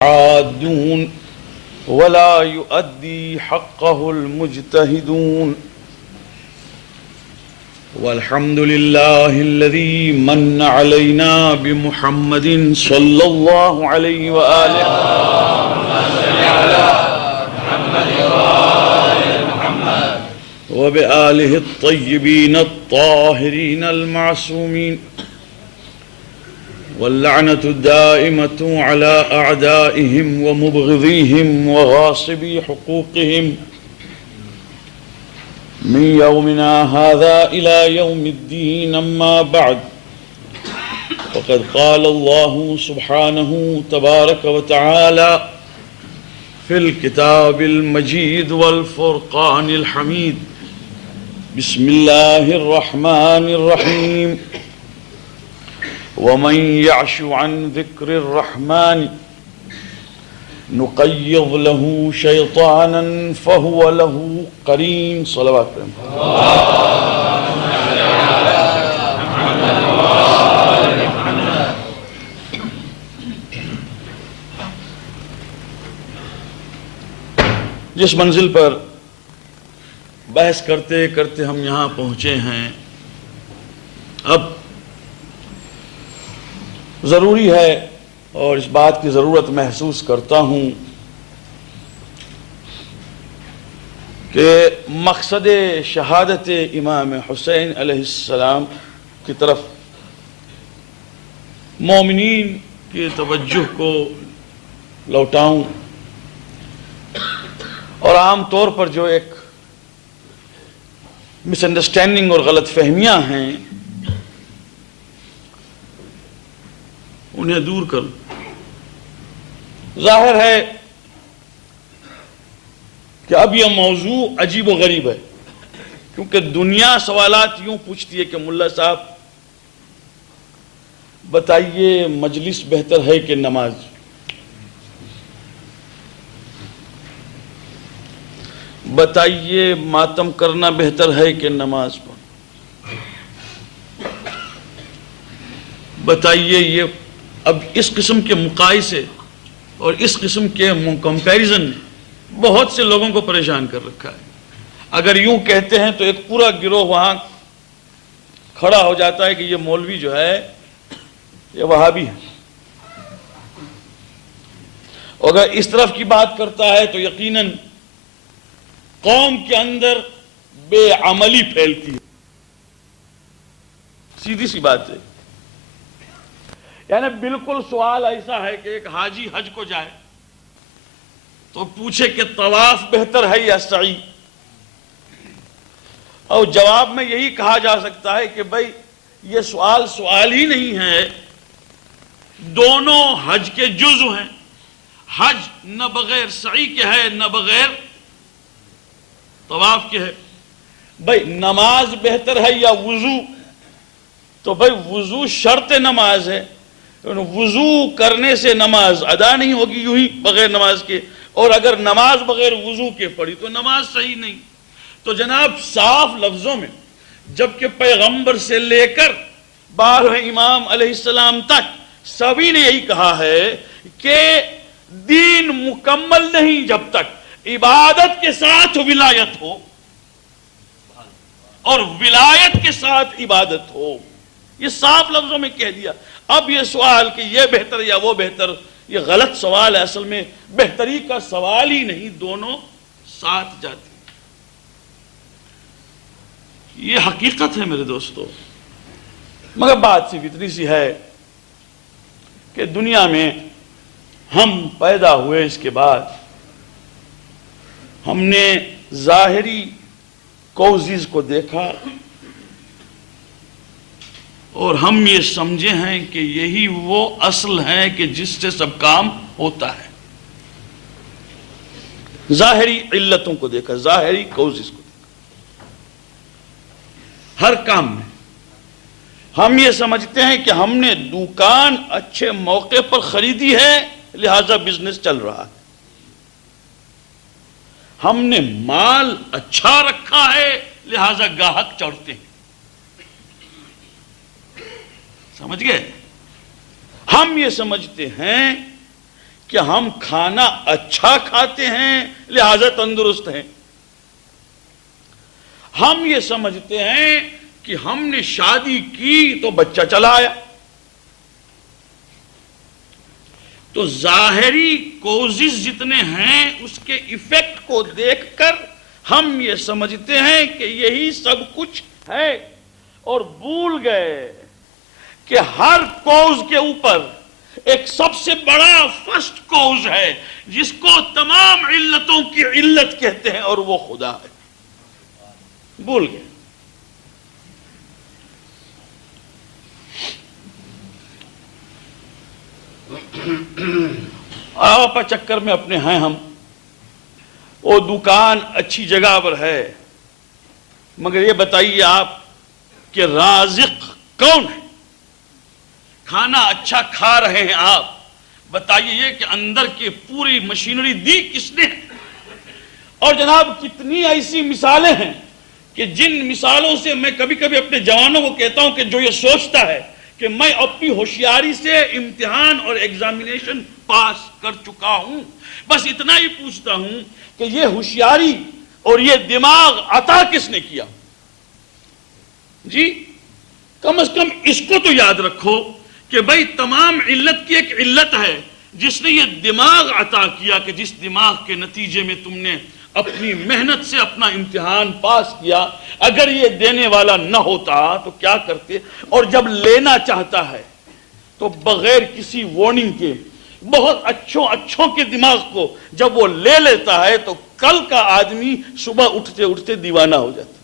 عادون ولا يؤدي حقه المجتهدون والحمد لله الذي من علينا بمحمد صلى الله عليه وآله وبآله الطيبين الطاهرين المعصومين واللعنة الدائمة على أعدائهم ومبغضيهم وغاصبي حقوقهم من يومنا هذا إلى يوم الدين. أما بعد، فقد قال الله سبحانه تبارك وتعالى في الكتاب المجيد والفرقان الحميد: بسم الله الرحمن الرحيم. ومن يعش عن ذكر الرحمن نقيض له شيطانا فهو له قرين. صلوات جس منزل پر بحث کرتے کرتے ہم یہاں پہنچے ہیں، اب ضروری ہے اور اس بات کی ضرورت محسوس کرتا ہوں کہ مقصد شہادت امام حسین علیہ السلام کی طرف مومنین کی توجہ کو لوٹاؤں، اور عام طور پر جو ایک مس انڈرسٹینڈنگ اور غلط فہمیاں ہیں انہیں دور کر. ظاہر ہے کہ اب یہ موضوع عجیب و غریب ہے، کیونکہ دنیا سوالات یوں پوچھتی ہے کہ ملا صاحب بتائیے مجلس بہتر ہے کہ نماز؟ بتائیے ماتم کرنا بہتر ہے کہ نماز پڑھنا؟ بتائیے. یہ اب اس قسم کے مقائسے اور اس قسم کے کمپیریزن نے بہت سے لوگوں کو پریشان کر رکھا ہے. اگر یوں کہتے ہیں تو ایک پورا گروہ وہاں کھڑا ہو جاتا ہے کہ یہ مولوی جو ہے یہ وہابی ہے، اور اگر اس طرف کی بات کرتا ہے تو یقیناً قوم کے اندر بے عملی پھیلتی ہے. سیدھی سی بات ہے. یعنی بالکل سوال ایسا ہے کہ ایک حاجی حج کو جائے تو پوچھے کہ طواف بہتر ہے یا سعی، اور جواب میں یہی کہا جا سکتا ہے کہ بھائی یہ سوال ہی نہیں ہے، دونوں حج کے جزو ہیں. حج نہ بغیر سعی کے ہے نہ بغیر طواف کے ہے. بھائی نماز بہتر ہے یا وضو؟ تو بھائی وضو شرط نماز ہے، وضو کرنے سے نماز ادا نہیں ہوگی یوں ہی بغیر نماز کے، اور اگر نماز بغیر وضو کے پڑھی تو نماز صحیح نہیں. تو جناب صاف لفظوں میں جبکہ پیغمبر سے لے کر 12 امام علیہ السلام تک سبھی نے یہی کہا ہے کہ دین مکمل نہیں جب تک عبادت کے ساتھ ولایت ہو اور ولایت کے ساتھ عبادت ہو. یہ صاف لفظوں میں کہہ دیا. اب یہ سوال کہ یہ بہتر یا وہ بہتر، یہ غلط سوال ہے. اصل میں بہتری کا سوال ہی نہیں، دونوں ساتھ جاتے ہیں. یہ حقیقت ہے میرے دوستو. مگر بات صرف اتنی سی ہے کہ دنیا میں ہم پیدا ہوئے اس کے بعد ہم نے ظاہری کوزز کو دیکھا اور ہم یہ سمجھے ہیں کہ یہی وہ اصل ہے کہ جس سے سب کام ہوتا ہے. ظاہری علتوں کو دیکھا، ظاہری کوزز کو دیکھا. ہر کام میں ہم یہ سمجھتے ہیں کہ ہم نے دکان اچھے موقع پر خریدی ہے لہذا بزنس چل رہا ہے. ہم نے مال اچھا رکھا ہے لہذا گاہک چڑھتے ہیں. سمجھ گئے؟ ہم یہ سمجھتے ہیں کہ ہم کھانا اچھا کھاتے ہیں لہذا تندرست ہیں. ہم یہ سمجھتے ہیں کہ ہم نے شادی کی تو بچہ چلا آیا. تو ظاہری کوزز جتنے ہیں اس کے ایفیکٹ کو دیکھ کر ہم یہ سمجھتے ہیں کہ یہی سب کچھ ہے، اور بھول گئے کہ ہر کوز کے اوپر ایک سب سے بڑا فرسٹ کوز ہے جس کو تمام علتوں کی علت کہتے ہیں، اور وہ خدا ہے. بھول گئے. آپا چکر میں اپنے ہیں ہم، وہ دکان اچھی جگہ پر ہے، مگر یہ بتائیے آپ کہ رازق کون ہے؟ کھانا اچھا کھا رہے ہیں آپ، بتائیے یہ کہ اندر کی پوری مشینری دی کس نے؟ اور جناب کتنی ایسی مثالیں ہیں کہ جن مثالوں سے میں کبھی کبھی اپنے جوانوں کو کہتا ہوں کہ جو یہ سوچتا ہے کہ میں اپنی ہوشیاری سے امتحان اور ایگزامینیشن پاس کر چکا ہوں، بس اتنا ہی پوچھتا ہوں کہ یہ ہوشیاری اور یہ دماغ عطا کس نے کیا؟ جی کم از کم اس کو تو یاد رکھو کہ بھئی تمام علت کی ایک علت ہے جس نے یہ دماغ عطا کیا، کہ جس دماغ کے نتیجے میں تم نے اپنی محنت سے اپنا امتحان پاس کیا. اگر یہ دینے والا نہ ہوتا تو کیا کرتے؟ اور جب لینا چاہتا ہے تو بغیر کسی وارننگ کے بہت اچھوں کے دماغ کو جب وہ لے لیتا ہے تو کل کا آدمی صبح اٹھتے اٹھتے دیوانہ ہو جاتا.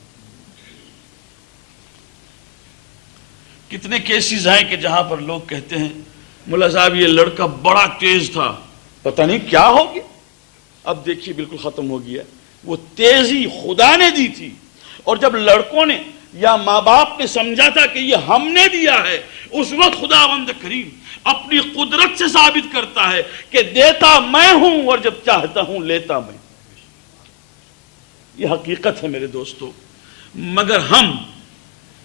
کتنے کیسز ہیں کہ جہاں پر لوگ کہتے ہیں ملا صاحب یہ لڑکا بڑا تیز تھا، پتہ نہیں کیا ہو گیا، اب دیکھیے بالکل ختم ہو گیا. وہ تیزی خدا نے دی تھی، اور جب لڑکوں نے یا ماں باپ نے سمجھا تھا کہ یہ ہم نے دیا ہے، اس وقت خداوند کریم اپنی قدرت سے ثابت کرتا ہے کہ دیتا میں ہوں اور جب چاہتا ہوں لیتا میں. یہ حقیقت ہے میرے دوستو. مگر ہم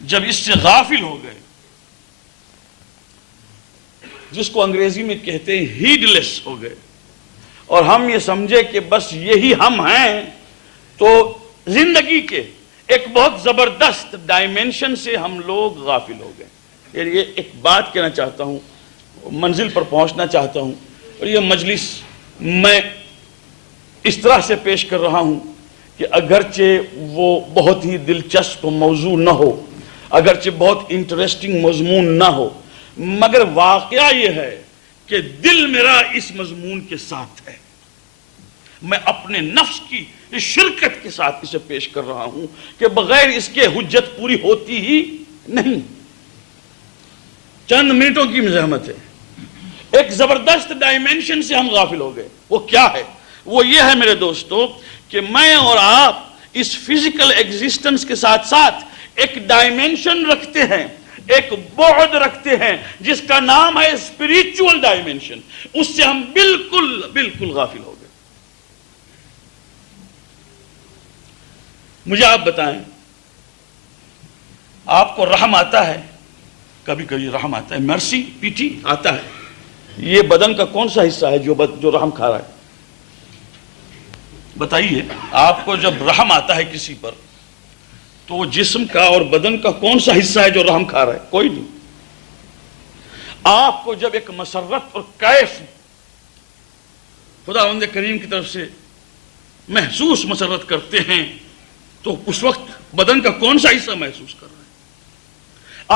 جب اس سے غافل ہو گئے، جس کو انگریزی میں کہتے ہیں ہیڈ لیس ہو گئے، اور ہم یہ سمجھے کہ بس یہی ہم ہیں، تو زندگی کے ایک بہت زبردست ڈائمینشن سے ہم لوگ غافل ہو گئے. یہ ایک بات کہنا چاہتا ہوں، منزل پر پہنچنا چاہتا ہوں، اور یہ مجلس میں اس طرح سے پیش کر رہا ہوں کہ اگرچہ وہ بہت ہی دلچسپ موضوع نہ ہو، اگرچہ بہت انٹرسٹنگ مضمون نہ ہو، مگر واقعہ یہ ہے کہ دل میرا اس مضمون کے ساتھ ہے. میں اپنے نفس کی شرکت کے ساتھ اسے پیش کر رہا ہوں کہ بغیر اس کے حجت پوری ہوتی ہی نہیں. چند منٹوں کی مزاحمت ہے. ایک زبردست ڈائمینشن سے ہم غافل ہو گئے. وہ کیا ہے؟ وہ یہ ہے میرے دوستو کہ میں اور آپ اس فزیکل ایگزسٹنس کے ساتھ ساتھ ایک ڈائمینشن رکھتے ہیں، ایک بعد رکھتے ہیں جس کا نام ہے اسپریچول ڈائمینشن. اس سے ہم بالکل غافل ہو گئے. مجھے آپ بتائیں، آپ کو رحم آتا ہے؟ کبھی کبھی رحم آتا ہے، مرسی پیٹی آتا ہے. یہ بدن کا کون سا حصہ ہے جو رحم کھا رہا ہے؟ بتائیے، آپ کو جب رحم آتا ہے کسی پر تو وہ جسم کا اور بدن کا کون سا حصہ ہے جو رحم کھا رہا ہے؟ کوئی نہیں. آپ کو جب ایک مسرت اور کیف خداوند کریم کی طرف سے محسوس مسرت کرتے ہیں تو اس وقت بدن کا کون سا حصہ محسوس کر رہا ہے؟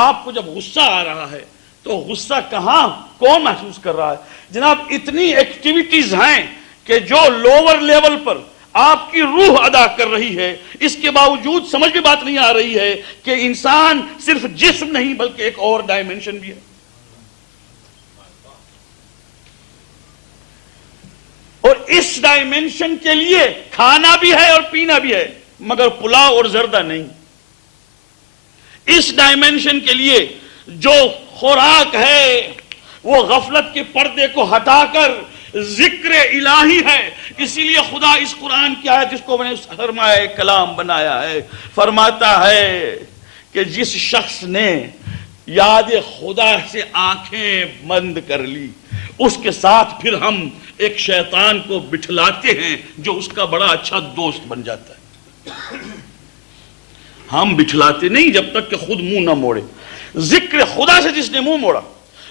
آپ کو جب غصہ آ رہا ہے تو غصہ کہاں کون محسوس کر رہا ہے؟ جناب اتنی ایکٹیویٹیز ہیں کہ جو لوور لیول پر آپ کی روح ادا کر رہی ہے، اس کے باوجود سمجھ میں بات نہیں آ رہی ہے کہ انسان صرف جسم نہیں بلکہ ایک اور ڈائمینشن بھی ہے. اور اس ڈائمینشن کے لیے کھانا بھی ہے اور پینا بھی ہے، مگر پلاؤ اور زردہ نہیں. اس ڈائمینشن کے لیے جو خوراک ہے وہ غفلت کے پردے کو ہٹا کر ذکر الہی ہے. اسی لیے خدا اس قرآن کی آیت جس کو میں نے سرمایہ کلام بنایا ہے فرماتا ہے کہ جس شخص نے یاد خدا سے آنکھیں بند کر لی اس کے ساتھ پھر ہم ایک شیطان کو بٹھلاتے ہیں جو اس کا بڑا اچھا دوست بن جاتا ہے. ہم بٹھلاتے نہیں جب تک کہ خود منہ نہ موڑے. ذکر خدا سے جس نے منہ موڑا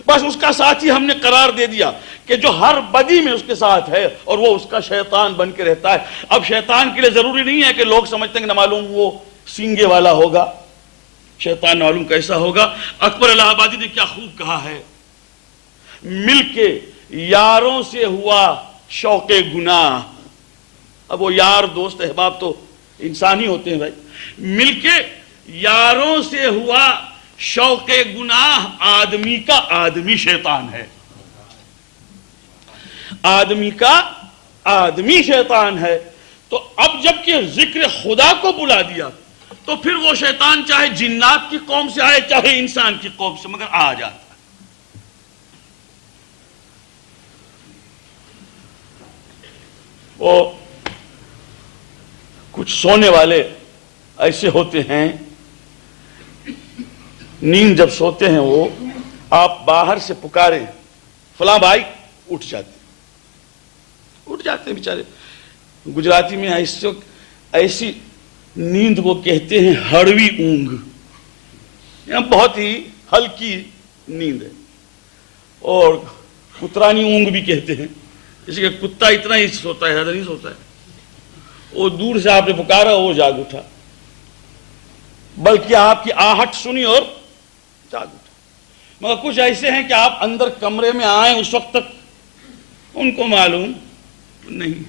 بس اس کا ساتھی ہم نے قرار دے دیا کہ جو ہر بدی میں اس کے ساتھ ہے اور وہ اس کا شیطان بن کے رہتا ہے. اب شیطان کے لیے ضروری نہیں ہے کہ لوگ سمجھتے ہیں کہ نہ معلوم وہ سینگے والا ہوگا, شیطان معلوم کیسا ہوگا. اکبر الہ آبادی نے کیا خوب کہا ہے, مل کے یاروں سے ہوا شوق گناہ. اب وہ یار دوست احباب تو انسان ہی ہوتے ہیں بھائی. مل کے یاروں سے ہوا شوق گناہ, آدمی کا آدمی شیطان ہے. آدمی کا آدمی شیطان ہے. تو اب جب کہ ذکر خدا کو بلا دیا تو پھر وہ شیطان چاہے جنات کی قوم سے آئے چاہے انسان کی قوم سے, مگر آ جاتا. وہ کچھ سونے والے ایسے ہوتے ہیں, نیند جب سوتے ہیں وہ, آپ باہر سے پکاریں فلاں بھائی, اٹھ جاتے ہیں بیچارے. گجراتی میں ایسی نیند کو کہتے ہیں ہڑوی اونگ, یہاں بہت ہی ہلکی نیند ہے. اور کترانی اونگ بھی کہتے ہیں, جیسے کہ کتا اتنا ہی سوتا ہے, زیادہ نہیں سوتا ہے. وہ دور سے آپ نے پکارا وہ جاگ اٹھا, بلکہ آپ کی آہٹ سنی اور جاگ اٹھا. مگر کچھ ایسے ہیں کہ آپ اندر کمرے میں آئیں اس وقت تک ان کو معلوم نہیں.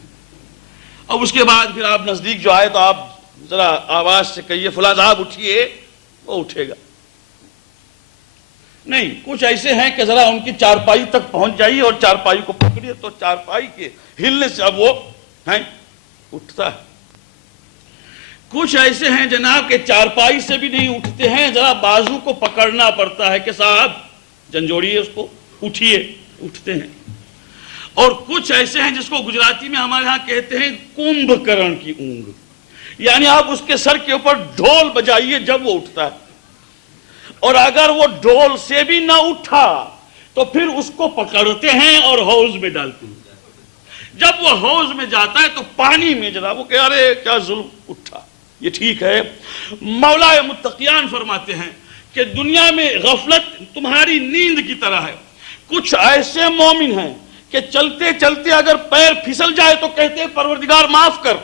اب اس کے بعد پھر آپ نزدیک جو آئے تو آپ ذرا آواز سے کہیے فلاں صاحب اٹھیے, وہ اٹھے گا نہیں. کچھ ایسے ہیں کہ ذرا ان کی چارپائی تک پہنچ جائیے اور چارپائی کو پکڑیے تو چارپائی کے ہلنے سے اب وہ اٹھتا ہے. کچھ ایسے ہیں جناب کہ چارپائی سے بھی نہیں اٹھتے ہیں, ذرا بازو کو پکڑنا پڑتا ہے کہ صاحب جھنجھوڑیے اس کو, اٹھیے, اٹھتے ہیں. اور کچھ ایسے ہیں جس کو گجراتی میں ہمارے ہاں کہتے ہیں کمبھ کرن کی اونگ, یعنی آپ اس کے سر کے اوپر ڈھول بجائیے جب وہ اٹھتا ہے, اور اگر وہ ڈھول سے بھی نہ اٹھا تو پھر اس کو پکڑتے ہیں اور حوض میں ڈالتے ہیں. جب وہ حوض میں جاتا ہے تو پانی میں جناب وہ کہ ارے کیا ظلم, اٹھا. یہ ٹھیک ہے. مولا متقیان فرماتے ہیں کہ دنیا میں غفلت تمہاری نیند کی طرح ہے. کچھ ایسے مومن ہیں کہ چلتے چلتے اگر پیر پھسل جائے تو کہتے ہیں پروردگار معاف کر,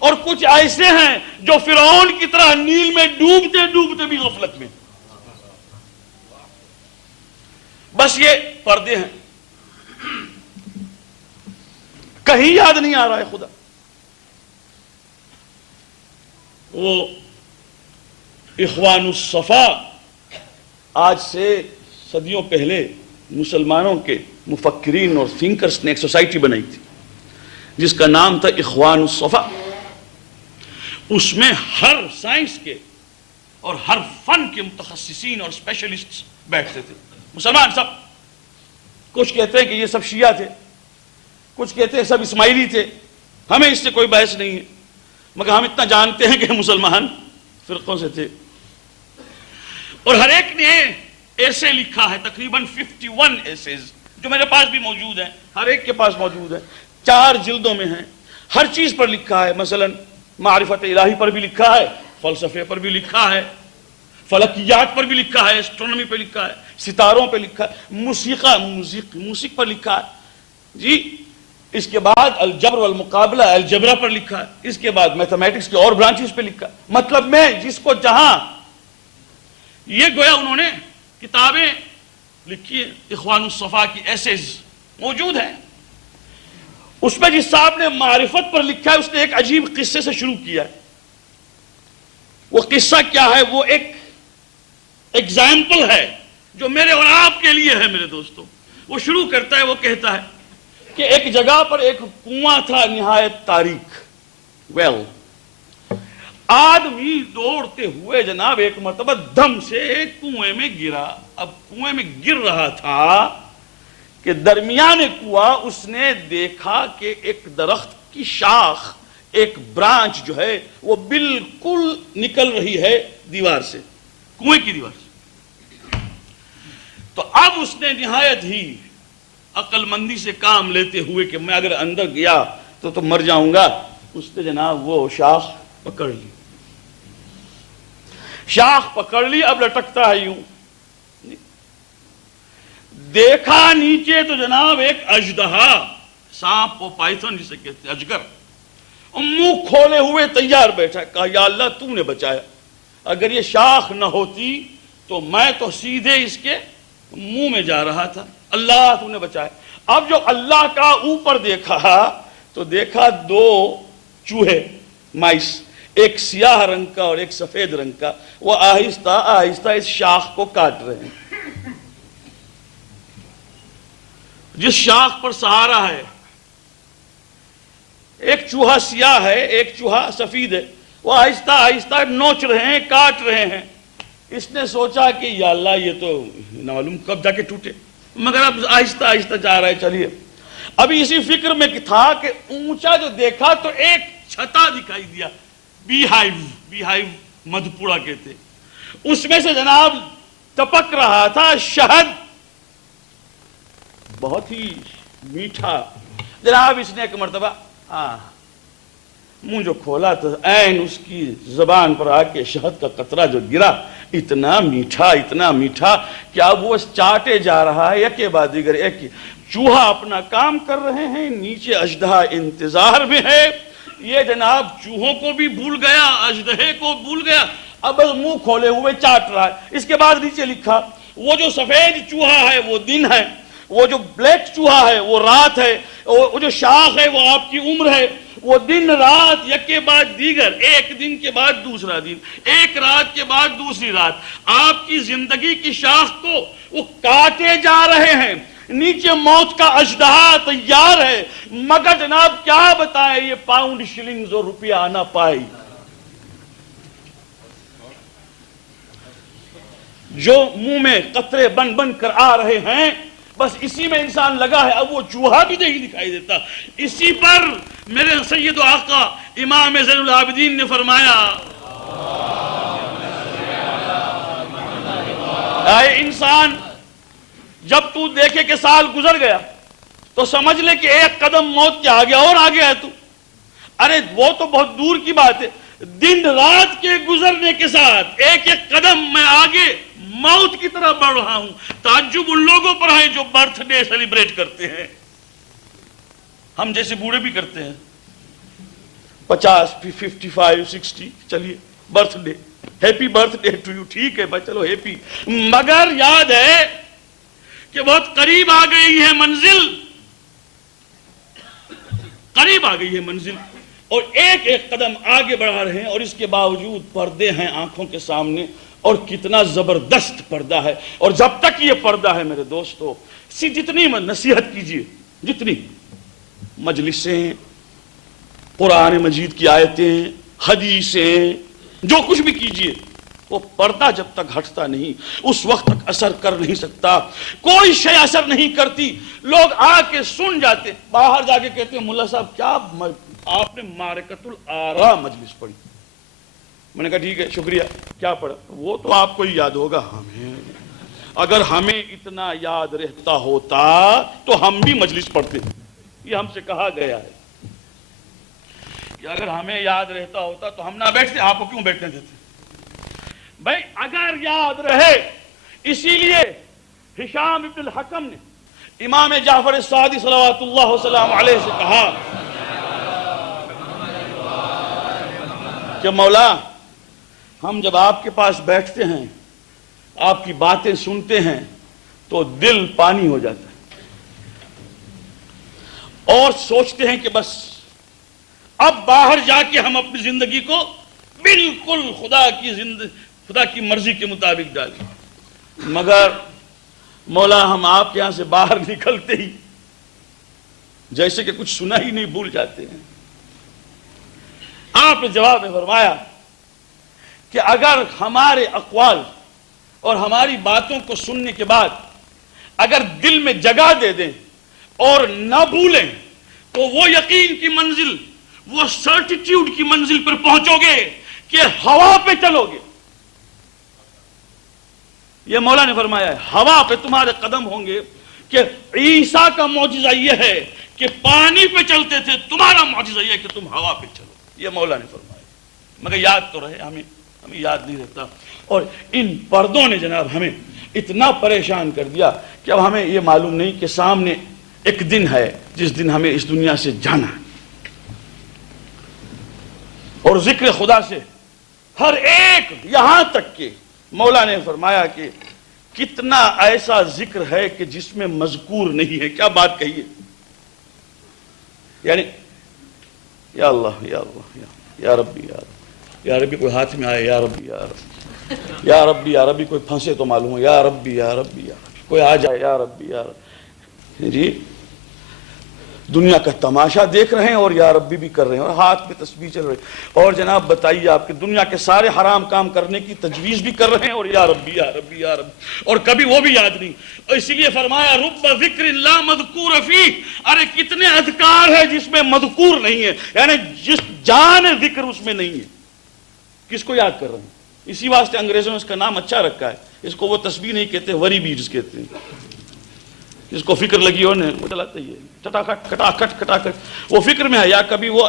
اور کچھ ایسے ہیں جو فرعون کی طرح نیل میں ڈوبتے ڈوبتے بھی غفلت میں. بس یہ پردے ہیں, کہیں یاد نہیں آ رہا ہے خدا. وہ اخوان الصفا آج سے صدیوں پہلے مسلمانوں کے مفکرین اور تھنکرز نے ایک سوسائٹی بنائی تھی جس کا نام تھا اخوان الصفا. اس میں ہر سائنس کے اور ہر فن کے متخصصین اور اسپیشلسٹ بیٹھتے تھے, مسلمان سب. کچھ کہتے ہیں کہ یہ سب شیعہ تھے, کچھ کہتے ہیں سب اسماعیلی تھے, ہمیں اس سے کوئی بحث نہیں ہے, مگر ہم اتنا جانتے ہیں کہ مسلمان فرقوں سے تھے. اور ہر ایک نے ایسے لکھا ہے, تقریباً 51 ایسیز جو میرے پاس بھی موجود ہیں, ہر ایک کے پاس موجود ہے, 4 جلدوں میں ہیں. ہر چیز پر لکھا ہے, مثلا معرفت الہی پر بھی لکھا ہے, فلسفے پر بھی لکھا ہے, فلکیات پر بھی لکھا ہے, اسٹرونومی پہ لکھا ہے, ستاروں پہ لکھا ہے, موسیقی پر لکھا ہے جی. اس کے بعد الجبر والمقابلہ الجبرا پر لکھا ہے, اس کے بعد میتھمیٹکس کی اور برانچز پہ لکھا ہے. مطلب میں جس کو جہاں یہ گویا انہوں نے کتابیں لکھی, اخوان الصفا کی ایسیز موجود ہیں. اس میں جس صاحب نے معرفت پر لکھا ہے اس نے ایک عجیب قصے سے شروع کیا ہے. وہ قصہ کیا ہے؟ وہ ایک ایگزامپل ہے جو میرے اور آپ کے لیے ہے میرے دوستوں. وہ شروع کرتا ہے, وہ کہتا ہے کہ ایک جگہ پر ایک کنواں تھا نہایت تاریک. آدمی دوڑتے ہوئے جناب ایک مرتبہ دم سے ایک کنویں میں گرا. اب کنویں میں گر رہا تھا کہ درمیان کنواں اس نے دیکھا کہ ایک درخت کی شاخ, ایک برانچ جو ہے وہ بالکل نکل رہی ہے دیوار سے, کنویں کی دیوار سے. تو اب اس نے نہایت ہی عقل مندی سے کام لیتے ہوئے کہ میں اگر اندر گیا تو مر جاؤں گا، اس نے جناب وہ شاخ پکڑ لی، شاخ پکڑ لی، اب لٹکتا ہے یوں، دیکھا نیچے تو جناب ایک اژدہا، سانپ و پائتھن جسے کہتے ہیں، اجگر، منہ کھولے ہوئے تیار بیٹھا، کہا یا اللہ تو نے بچایا، اگر یہ شاخ نہ ہوتی تو میں تو سیدھے اس کے منہ میں جا رہا تھا، اللہ تو نے بچایا۔ اب جو اللہ کا اوپر دیکھا تو دیکھا دو چوہے، مائس، ایک سیاہ رنگ کا اور ایک سفید رنگ کا، وہ آہستہ آہستہ اس شاخ کو کاٹ رہے ہیں، جس شاخ پر سہارا ہے، ایک چوہا سیاہ ہے ایک چوہا سفید ہے، وہ آہستہ آہستہ نوچ رہے ہیں، کاٹ رہے ہیں۔ اس نے سوچا کہ یا اللہ یہ تو نہ معلوم کب جا کے ٹوٹے، مگر اب آہستہ آہستہ جا رہا ہے، چلیے۔ ابھی اسی فکر میں تھا کہ اونچا جو دیکھا تو ایک چھتا دکھائی دیا، بی ہائیو مدھپوڑا کہتے، اس میں سے جناب ٹپک رہا تھا شہد، بہت ہی میٹھا۔ جناب اس نے ایک مرتبہ منہ جو کھولا تو عین اس کی زبان پر آ کے شہد کا قطرہ جو گرا، اتنا میٹھا کہ اب وہ چاٹے جا رہا ہے ایک کے بعد دیگر ایک۔ چوہا اپنا کام کر رہے ہیں، نیچے اژدہا انتظار میں ہے، یہ جناب چوہوں کو بھی بھول گیا، اژدہے کو بھول گیا، اب منہ کھولے ہوئے چاٹ رہا ہے۔ اس کے بعد نیچے لکھا وہ جو سفید چوہا ہے وہ دن ہے، وہ جو بلیک چوہا ہے وہ رات ہے، وہ جو شاخ ہے وہ آپ کی عمر ہے، وہ دن رات یک کے بعد دیگر، ایک دن کے بعد دوسرا دن، ایک رات کے بعد دوسری رات، آپ کی زندگی کی شاخ کو وہ کاٹے جا رہے ہیں، نیچے موت کا اژدہا تیار ہے، مگر جناب کیا بتائیں یہ پاؤنڈ شلنگز اور روپیہ آنا پائی۔ جو منہ میں قطرے بن بن کر آ رہے ہیں، بس اسی میں انسان لگا ہے، اب وہ چوہا بھی نہیں دکھائی دیتا۔ اسی پر میرے سید و آقا امام زین العابدین نے فرمایا، اے انسان جب تو دیکھے کہ سال گزر گیا تو سمجھ لے کہ ایک قدم موت کے آگے اور آگے ہے تو، ارے وہ تو بہت دور کی بات ہے، دن رات کے گزرنے کے ساتھ ایک ایک قدم میں آگے موت کی طرح بڑھ رہا ہوں۔ تعجب ان لوگوں پر ہے جو برتھ ڈے سیلیبریٹ کرتے ہیں، ہم جیسے بوڑھے بھی کرتے ہیں، 50 55 60، چلیے birthday, happy birthday to you, ٹھیک ہے بھائی چلو ہیپی، مگر یاد ہے کہ بہت قریب آ گئی ہے منزل، قریب آ گئی ہے منزل، اور ایک ایک قدم آگے بڑھا رہے ہیں، اور اس کے باوجود پردے ہیں آنکھوں کے سامنے، اور کتنا زبردست پردہ ہے۔ اور جب تک یہ پردہ ہے میرے دوستو، جتنی نصیحت کیجئے، جتنی مجلسیں، قرآن مجید کی آیتیں، حدیثیں، جو کچھ بھی کیجئے، وہ پردہ جب تک ہٹتا نہیں اس وقت تک اثر کر نہیں سکتا، کوئی شے اثر نہیں کرتی۔ لوگ آ کے سن جاتے، باہر جا کے کہتے ہیں ملا صاحب کیا آپ نے معرکۃ الآراء مجلس پڑھی؟ میں نے کہا ٹھیک ہے شکریہ، کیا پڑھا؟ وہ تو آپ کو ہی یاد ہوگا، ہمیں اگر ہمیں اتنا یاد رہتا ہوتا تو ہم بھی مجلس پڑھتے، یہ ہم سے کہا گیا ہے کہ اگر ہمیں یاد رہتا ہوتا تو ہم نہ بیٹھتے، آپ کو کیوں بیٹھنے دیتے؟ بھائی اگر یاد رہے، اسی لیے ہشام ابن الحکم نے امام جعفر الصادق صلوات اللہ وسلام علیہ سے کہا کہ مولا ہم جب آپ کے پاس بیٹھتے ہیں، آپ کی باتیں سنتے ہیں تو دل پانی ہو جاتا ہے، اور سوچتے ہیں کہ بس اب باہر جا کے ہم اپنی زندگی کو بالکل خدا کی مرضی کے مطابق ڈالیں، مگر مولا ہم آپ کے یہاں سے باہر نکلتے ہی جیسے کہ کچھ سنا ہی نہیں بھول جاتے ہیں۔ آپ نے جواب میں فرمایا کہ اگر ہمارے اقوال اور ہماری باتوں کو سننے کے بعد اگر دل میں جگہ دے دیں اور نہ بھولیں تو وہ یقین کی منزل، وہ سرٹیٹیوڈ کی منزل پر پہنچو گے کہ ہوا پہ چلو گے۔ یہ مولا نے فرمایا ہے، ہوا پہ تمہارے قدم ہوں گے کہ عیسیٰ کا معجزہ یہ ہے کہ پانی پہ چلتے تھے، تمہارا معجزہ یہ ہے کہ تم ہوا پہ چلو. یہ مولا نے فرمایا، مگر یاد تو رہے، ہمیں یاد نہیں رہتا. اور ان پردوں نے جناب ہمیں اتنا پریشان کر دیا کہ اب ہمیں یہ معلوم نہیں کہ سامنے ایک دن ہے جس دن ہمیں اس دنیا سے جانا ہے، اور ذکر خدا سے ہر ایک، یہاں تک کہ مولا نے فرمایا کہ کتنا ایسا ذکر ہے کہ جس میں مذکور نہیں ہے. کیا بات کہی ہے؟ یعنی یا اللہ یا اللہ یا ربی یا ربی یا ربی، کوئی ہاتھ میں آئے یا ربی یا ربی یا ربی یا ربی، کوئی پھنسے تو معلوم ہے یا ربی یا ربی یا ربی، کوئی آ جائے یا ربی یا ربی. جی دنیا کا تماشا دیکھ رہے ہیں اور یا ربی بھی کر رہے ہیں، اور ہاتھ میں تسبیح چل رہی. اور جناب بتائیے آپ کہ دنیا کے سارے حرام کام کرنے کی تجویز بھی کر رہے ہیں اور یا ربی یا ربی یا ربی، اور کبھی وہ بھی یاد نہیں. اور اسی لیے فرمایا رب ذکر لا مذکور فیہ، ارے کتنے اذکار ہیں جس میں مذکور نہیں ہے، یعنی جس جان ذکر اس میں نہیں ہے. کس کو یاد کر رہے ہیں؟ اسی واسطے انگریزوں نے اس کا نام اچھا رکھا ہے. اس کو وہ تسبیح نہیں کہتے، وری بیجز کہتے ہیں. جس کو فکر لگی ہو وہ چلاتے ہی ہے، کٹاکٹ کٹاکٹ کٹاکٹ. وہ فکر میں ہے، یا کبھی وہ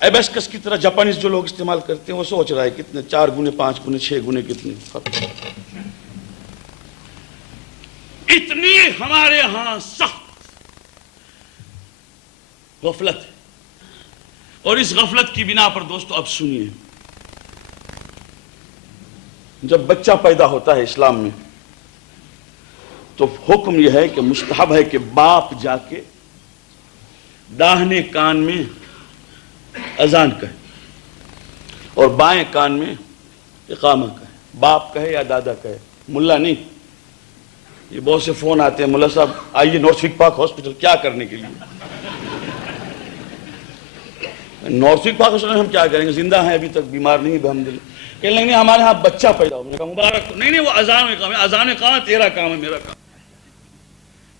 ایبیسکس کی طرح جاپانیز جو لوگ استعمال کرتے ہیں وہ سوچ رہا ہے کتنے 4 گنے 5 گنے 6 گنے کتنے. اتنی ہمارے ہاں سخت غفلت ہے. اور اس غفلت کی بنا پر دوستو اب سنیے، جب بچہ پیدا ہوتا ہے اسلام میں تو حکم یہ ہے کہ مستحب ہے کہ باپ جا کے داہنے کان میں اذان کہے اور بائیں کان میں اقامہ کہے. باپ کہے یا دادا کہے، ملا نہیں. یہ بہت سے فون آتے ہیں، ملا صاحب آئیے نارتھوک پارک ہاسپٹل. کیا کرنے کے لیے؟ نارتھوک پارک ہاسپٹل ہم کیا کریں گے؟ زندہ ہیں ابھی تک، بیمار نہیں الحمدللہ. کہنے لگے ہمارے ہاں بچہ پیدا ہو. میں نے کہا مبارک. نہیں وہ اذان و اقامہ. اذان و اقامہ تیرا کام ہے، میرا کام.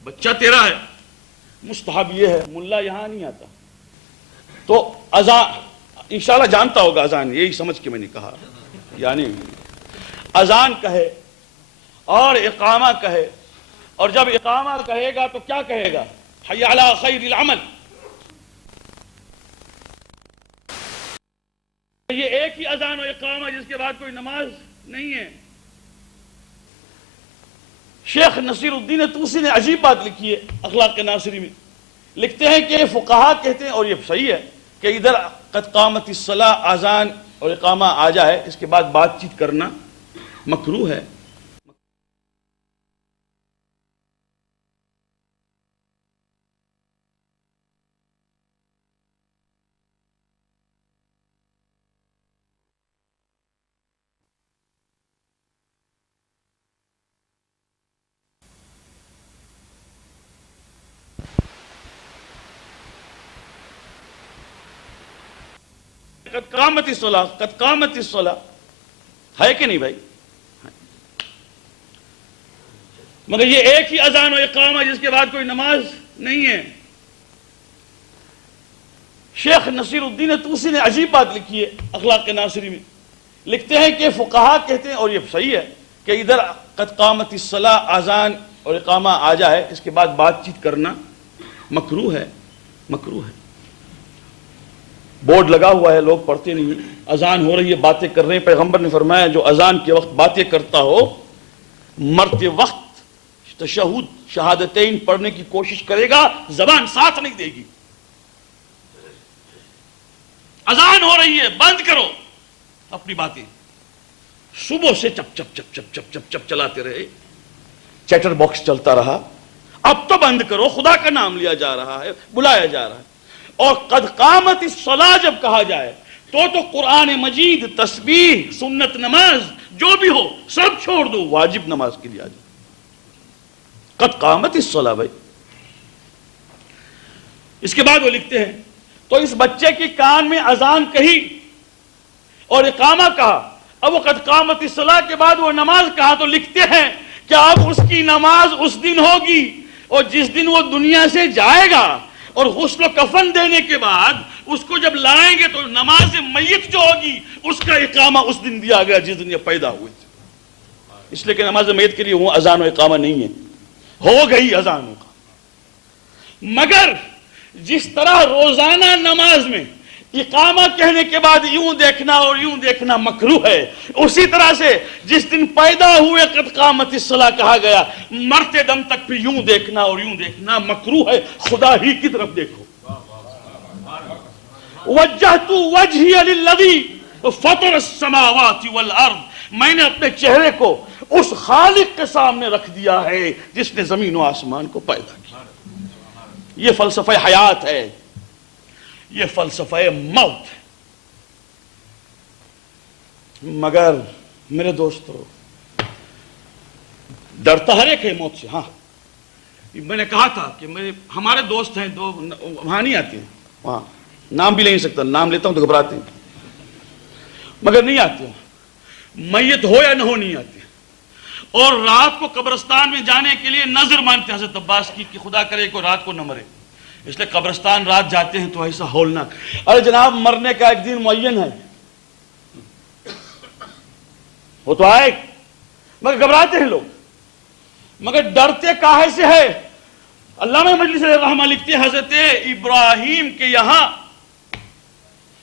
بچہ تیرا ہے، مستحب یہ ہے. ملا یہاں نہیں آتا. تو اذان انشاءاللہ جانتا ہوگا اذان، یہی سمجھ کے میں نے کہا. یعنی اذان کہے اور اقامہ کہے، اور جب اقامہ کہے گا تو کیا کہے گا؟ حی علی خیر العمل. یہ ایک ہی اذان و اقامہ جس کے بعد کوئی نماز نہیں ہے. شیخ نصیر الدین طوسی نے عجیب بات لکھی ہے اخلاق ناصری میں. لکھتے ہیں کہ فقہا کہتے ہیں، اور یہ صحیح ہے، کہ ادھر قد قامت الصلاۃ اذان اور اقامہ آ جائے، اس کے بعد بات چیت کرنا مکروہ ہے. قد قامت الصلاۃ، قد قامت الصلاۃ ہے کہ نہیں بھائی؟ مگر یہ ایک ہی اذان و اقامہ جس کے بعد کوئی نماز نہیں ہے. شیخ نصیر الدین طوسی نے عجیب بات لکھی ہے اخلاق ناصری میں. لکھتے ہیں کہ فقہا کہتے ہیں، اور یہ صحیح ہے، کہ ادھر قد قامت الصلاۃ اذان اور اقامہ آ جائے، اس کے بعد بات چیت کرنا مکروہ ہے. مکروہ ہے. بورڈ لگا ہوا ہے، لوگ پڑھتے نہیں. اذان ہو رہی ہے، باتیں کر رہے ہیں. پیغمبر نے فرمایا جو اذان کے وقت باتیں کرتا ہو، مرتے وقت تشہد شہادتین پڑھنے کی کوشش کرے گا، زبان ساتھ نہیں دے گی. اذان ہو رہی ہے، بند کرو اپنی باتیں. صبح سے چپ چپ چپ چپ چپ چپ چپ چلاتے رہے، چیٹر باکس چلتا رہا. اب تو بند کرو، خدا کا نام لیا جا رہا ہے، بلایا جا رہا ہے. اور قد قامت الصلاۃ جب کہا جائے تو قرآن مجید، تسبیح، سنت نماز جو بھی ہو سب چھوڑ دو، واجب نماز کے لیے آ جاؤ. قد قامت الصلاۃ بھائی. اس کے بعد وہ لکھتے ہیں تو اس بچے کی کان میں اذان کہی اور اقامہ کہا، اب وہ قد قامت الصلاۃ کے بعد وہ نماز کہا، تو لکھتے ہیں کہ اب اس کی نماز اس دن ہوگی، اور جس دن وہ دنیا سے جائے گا اور غسل و کفن دینے کے بعد اس کو جب لائیں گے تو نماز میت جو ہوگی اس کا اقامہ اس دن دیا گیا جس دن یہ پیدا ہوئے تھے. اس لیے کہ نماز میت کے لیے وہ اذان و اقامہ نہیں ہے، ہو گئی اذان و اقامہ. مگر جس طرح روزانہ نماز میں اقامہ کہنے کے بعد یوں دیکھنا اور یوں دیکھنا مکروہ ہے، اسی طرح سے جس دن پیدا ہوئے قد قامت الصلاۃ کہا گیا، مرتے دم تک پھر یوں دیکھنا اور یوں دیکھنا مکروہ ہے، خدا ہی کی طرف دیکھو۔ وجہت وجہی للذی فطر السماوات والارض، میں نے اپنے چہرے کو اس خالق کے سامنے رکھ دیا ہے جس نے زمین و آسمان کو پیدا کیا۔ یہ فلسفہ حیات ہے، یہ فلسفہ موت ہے۔ مگر میرے دوستو، ڈرتا ہر ایک ہے موت سے۔ ہاں میں نے کہا تھا کہ ہمارے دوست ہیں دو، وہاں نہیں آتے ہیں، وہاں نام بھی لے نہیں سکتا، نام لیتا ہوں تو گھبراتے ہیں، مگر نہیں آتے ہیں، میت ہو یا نہ ہو نہیں آتے، اور رات کو قبرستان میں جانے کے لیے نظر مانتے ہیں حضرت عباس کی کہ خدا کرے کوئی رات کو نہ مرے، اس لیے قبرستان رات جاتے ہیں تو ایسا ہولناک۔ ارے جناب مرنے کا ایک دن معین ہے، وہ تو آئے، مگر گھبراتے ہیں لوگ، مگر ڈرتے کاہے سے ہے؟ علامہ مجلس الرحمہ لکھتے ہیں حضرت ابراہیم کے یہاں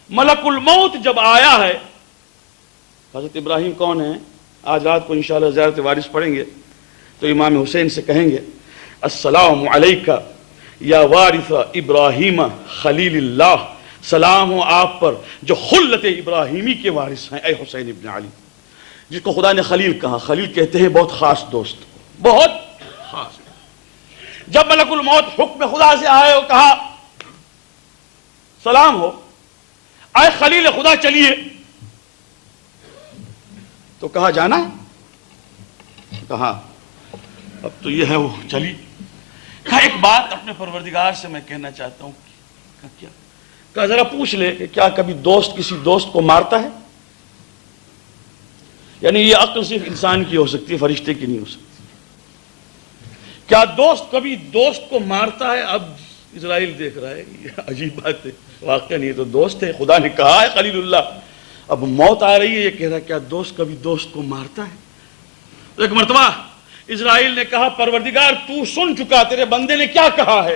ملک الموت جب آیا ہے، حضرت ابراہیم کون ہیں؟ آج رات کو انشاءاللہ زیارت وارث پڑھیں گے تو امام حسین سے کہیں گے السلام علیکہ یا وارث ابراہیم خلیل اللہ، سلام ہو آپ پر جو خلت ابراہیمی کے وارث ہیں، اے حسین ابن علی، جس کو خدا نے خلیل کہا۔ خلیل کہتے ہیں بہت خاص دوست، بہت خاص۔ جب ملک الموت حکم خدا سے آئے اور کہا سلام ہو اے خلیل خدا چلیے، تو کہا جانا ہے؟ کہا اب تو یہ ہے وہ چلی۔ کہا ایک بات اپنے پروردگار سے میں کہنا چاہتا ہوں، کیا؟ کہا ذرا پوچھ لے کہ کیا کبھی دوست کسی دوست کو مارتا ہے؟ یعنی یہ عقل صرف انسان کی ہو سکتی ہے، فرشتے کی نہیں ہو سکتی۔ کیا دوست کبھی دوست کو مارتا ہے؟ اب اسرائیل دیکھ رہا ہے، یہ عجیب بات ہے، واقعہ نہیں، تو دوست ہے، خدا نے کہا ہے خلیل اللہ، اب موت آ رہی ہے، یہ کہہ رہا ہے کیا دوست کبھی دوست کو مارتا ہے؟ تو ایک مرتبہ اسرائیل نے کہا پروردگار تو سن چکا، تیرے بندے نے کیا کہا ہے؟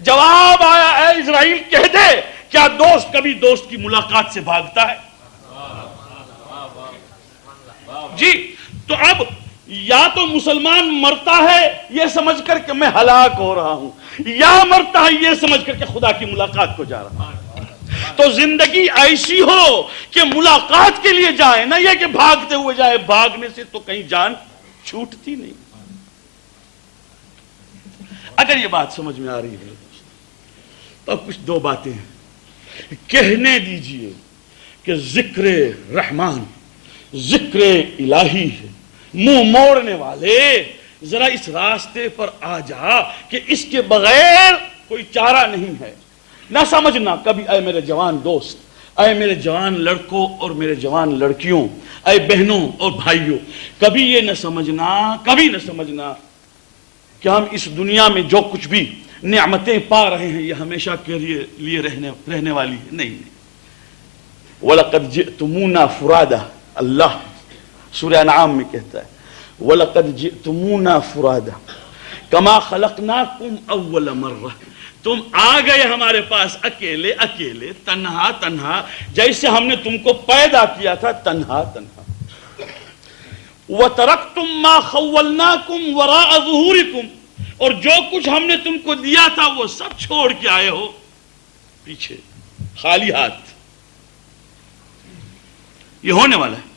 جواب آیا اے اسرائیل کہہ دے کیا دوست کبھی دوست کی ملاقات سے بھاگتا ہے؟ جی تو اب یا تو مسلمان مرتا ہے یہ سمجھ کر کہ میں ہلاک ہو رہا ہوں، یا مرتا ہے یہ سمجھ کر کہ خدا کی ملاقات کو جا رہا ہوں۔ تو زندگی ایسی ہو کہ ملاقات کے لیے جائے، نہ یہ کہ بھاگتے ہوئے جائے، بھاگنے سے تو کہیں جان چھوٹتی نہیں۔ اگر یہ بات سمجھ میں آ رہی ہے تو کچھ دو باتیں ہیں کہنے دیجئے کہ ذکر رحمان، ذکر الہی ہے، منہ موڑنے والے ذرا اس راستے پر آ جا کہ اس کے بغیر کوئی چارہ نہیں ہے۔ نہ سمجھنا کبھی اے میرے جوان دوست، اے میرے جوان لڑکوں اور میرے جوان لڑکیوں، اے بہنوں اور بھائیوں، کبھی یہ نہ سمجھنا، کبھی نہ سمجھنا کہ ہم اس دنیا میں جو کچھ بھی نعمتیں پا رہے ہیں یہ ہمیشہ کے لیے رہنے والی ہے، نہیں۔ وَلَقَدْ جِئْتُمُونَا فُرَادًا، اللہ سورہ انعام میں کہتا ہے وَلَقَدْ جِئْتُمُونَا فُرَادًا كَمَا خَلَقْنَاكُمْ أَوَّلَ مَرَّةٍ، تم آ گئے ہمارے پاس اکیلے اکیلے، تنہا تنہا، جیسے ہم نے تم کو پیدا کیا تھا تنہا تنہا۔ وَتَرَكْتُمْ مَا خَوَّلْنَاكُمْ وَرَاءَ ظُهُورِكُمْ، اور جو کچھ ہم نے تم کو دیا تھا وہ سب چھوڑ کے آئے ہو پیچھے، خالی ہاتھ۔ یہ ہونے والا ہے،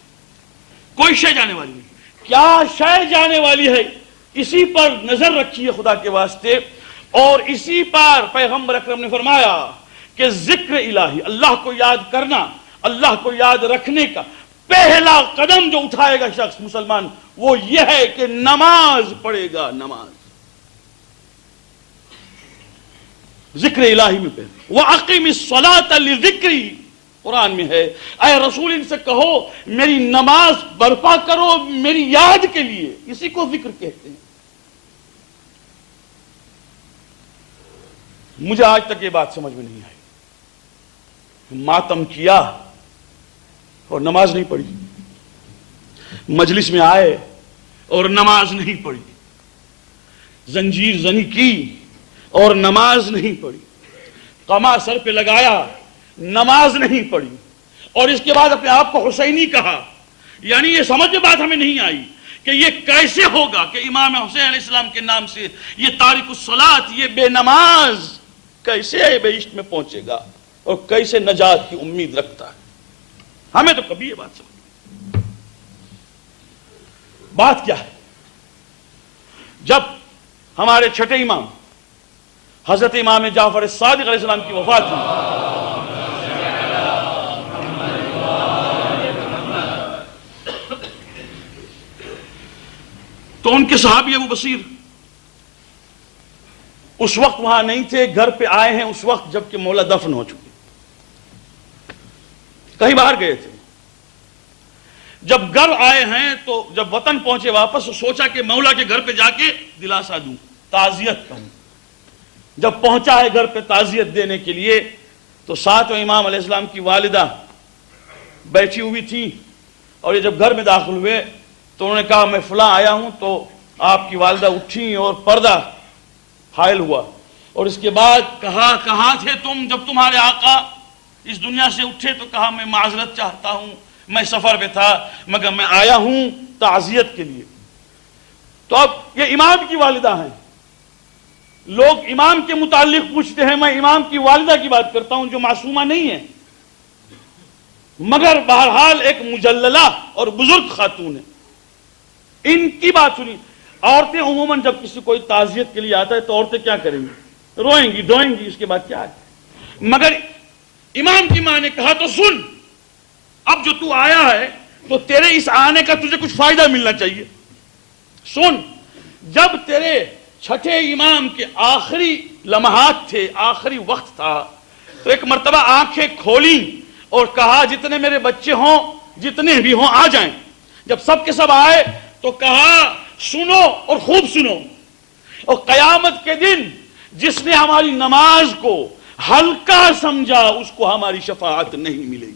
کوئی شے جانے والی نہیں۔ کیا شے جانے والی ہے اسی پر نظر رکھیے خدا کے واسطے، اور اسی پر پیغمبر اکرم نے فرمایا کہ ذکر الہی، اللہ کو یاد کرنا، اللہ کو یاد رکھنے کا پہلا قدم جو اٹھائے گا شخص مسلمان وہ یہ ہے کہ نماز پڑھے گا۔ نماز ذکر الہی میں پہلے وَأَقِمِ الصَّلَاةَ لِذِكْرِي، قرآن میں ہے اے رسول ان سے کہو میری نماز برپا کرو میری یاد کے لیے، اسی کو ذکر کہتے ہیں۔ مجھے آج تک یہ بات سمجھ میں نہیں آئی، ماتم کیا اور نماز نہیں پڑھی، مجلس میں آئے اور نماز نہیں پڑھی، زنجیر زنی کی اور نماز نہیں پڑھی، قما سر پہ لگایا، نماز نہیں پڑھی، اور اس کے بعد اپنے آپ کو حسینی کہا، یعنی یہ سمجھ میں بات ہمیں نہیں آئی کہ یہ کیسے ہوگا کہ امام حسین علیہ السلام کے نام سے یہ تارک الصلاۃ، یہ بے نماز کیسے بہشت میں پہنچے گا اور کیسے نجات کی امید رکھتا ہے؟ ہمیں تو کبھی یہ بات سمجھ۔ بات کیا ہے؟ جب ہمارے چھٹے امام حضرت امام جعفر صادق علیہ السلام کی وفات ہوئی، تو ان کے صحابی ابو بصیر اس وقت وہاں نہیں تھے، گھر پہ آئے ہیں اس وقت جبکہ مولا دفن ہو چکے، کہیں باہر گئے تھے۔ جب گھر آئے ہیں تو جب وطن پہنچے واپس، سوچا کہ مولا کے گھر پہ جا کے دلاسا دوں، تعزیت کروں۔ جب پہنچا ہے گھر پہ تعزیت دینے کے لیے تو ساتھ امام علیہ السلام کی والدہ بیٹھی ہوئی تھی، اور یہ جب گھر میں داخل ہوئے تو انہوں نے کہا میں فلاں آیا ہوں، تو آپ کی والدہ اٹھی اور پردہ حائل ہوا، اور اس کے بعد کہا کہاں تھے تم جب تمہارے آقا اس دنیا سے اٹھے؟ تو کہا میں معذرت چاہتا ہوں، میں سفر پہ تھا، مگر میں آیا ہوں تعزیت کے لیے۔ تو اب یہ امام کی والدہ ہیں، لوگ امام کے متعلق پوچھتے ہیں، میں امام کی والدہ کی بات کرتا ہوں جو معصومہ نہیں ہے، مگر بہرحال ایک مجللہ اور بزرگ خاتون ہے، ان کی بات سنی۔ عورتیں عموماً جب کسی کوئی تعزیت کے لیے آتا ہے تو عورتیں کیا کریں گی؟ روئیں گی، ڈوئیں گی، اس کے بعد کیا ہے؟ مگر امام کی ماں نے کہا تو سن، اب جو تو آیا ہے تو تیرے اس آنے کا تجھے کچھ فائدہ ملنا چاہیے۔ سن، جب تیرے چھٹے امام کے آخری لمحات تھے، آخری وقت تھا، تو ایک مرتبہ آنکھیں کھولیں اور کہا جتنے میرے بچے ہوں، جتنے بھی ہوں آ جائیں۔ جب سب کے سب آئے تو کہا سنو اور خوب سنو، اور قیامت کے دن جس نے ہماری نماز کو ہلکا سمجھا اس کو ہماری شفاعت نہیں ملے گی۔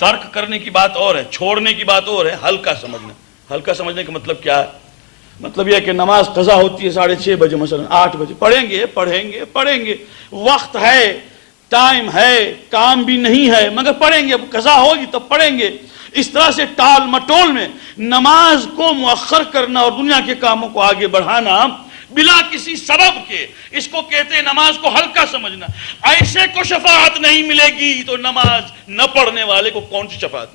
ترک کرنے کی بات اور ہے، چھوڑنے کی بات اور ہے، ہلکا سمجھنا۔ ہلکا سمجھنے کا مطلب کیا ہے؟ مطلب یہ ہے کہ نماز قضا ہوتی ہے 6:30 بجے، مثلا 8 بجے پڑھیں گے، وقت ہے، ٹائم ہے، کام بھی نہیں ہے، مگر پڑھیں گے، اب قضا ہوگی تب پڑھیں گے۔ اس طرح سے ٹال مٹول میں نماز کو مؤخر کرنا اور دنیا کے کاموں کو آگے بڑھانا بلا کسی سبب کے، اس کو کہتے ہیں نماز کو ہلکا سمجھنا۔ ایسے کو شفاعت نہیں ملے گی تو نماز نہ پڑھنے والے کو کون سی شفاعت؟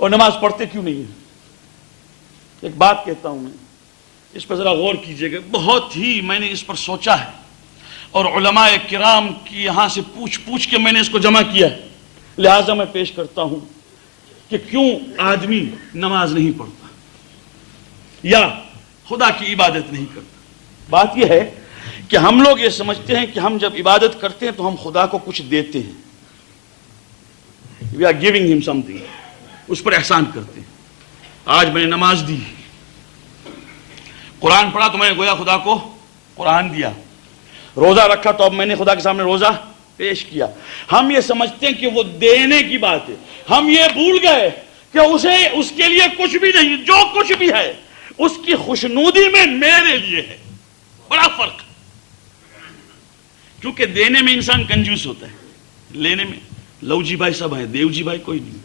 اور نماز پڑھتے کیوں نہیں ہیں؟ ایک بات کہتا ہوں میں، اس پر ذرا غور کیجئے گا، بہت ہی میں نے اس پر سوچا ہے، اور علماء کرام کی یہاں سے پوچھ کے میں نے اس کو جمع کیا ہے، لہٰذا میں پیش کرتا ہوں کہ کیوں آدمی نماز نہیں پڑھتا یا خدا کی عبادت نہیں کرتا۔ بات یہ ہے کہ ہم لوگ یہ سمجھتے ہیں کہ ہم جب عبادت کرتے ہیں تو ہم خدا کو کچھ دیتے ہیں، we are giving him something، اس پر احسان کرتے ہیں۔ آج میں نے نماز دی، قرآن پڑھا تو میں نے گویا خدا کو قرآن دیا، روزہ رکھا تو اب میں نے خدا کے سامنے روزہ پیش کیا۔ ہم یہ سمجھتے ہیں کہ وہ دینے کی بات ہے، ہم یہ بھول گئے کہ اس کے لیے کچھ بھی نہیں، جو کچھ بھی ہے اس کی خوشنودی میں میرے لیے ہے، بڑا فرق ہے۔ کیونکہ دینے میں انسان کنجوس ہوتا ہے، لینے میں لو جی بھائی سب ہیں، دیو جی بھائی کوئی نہیں۔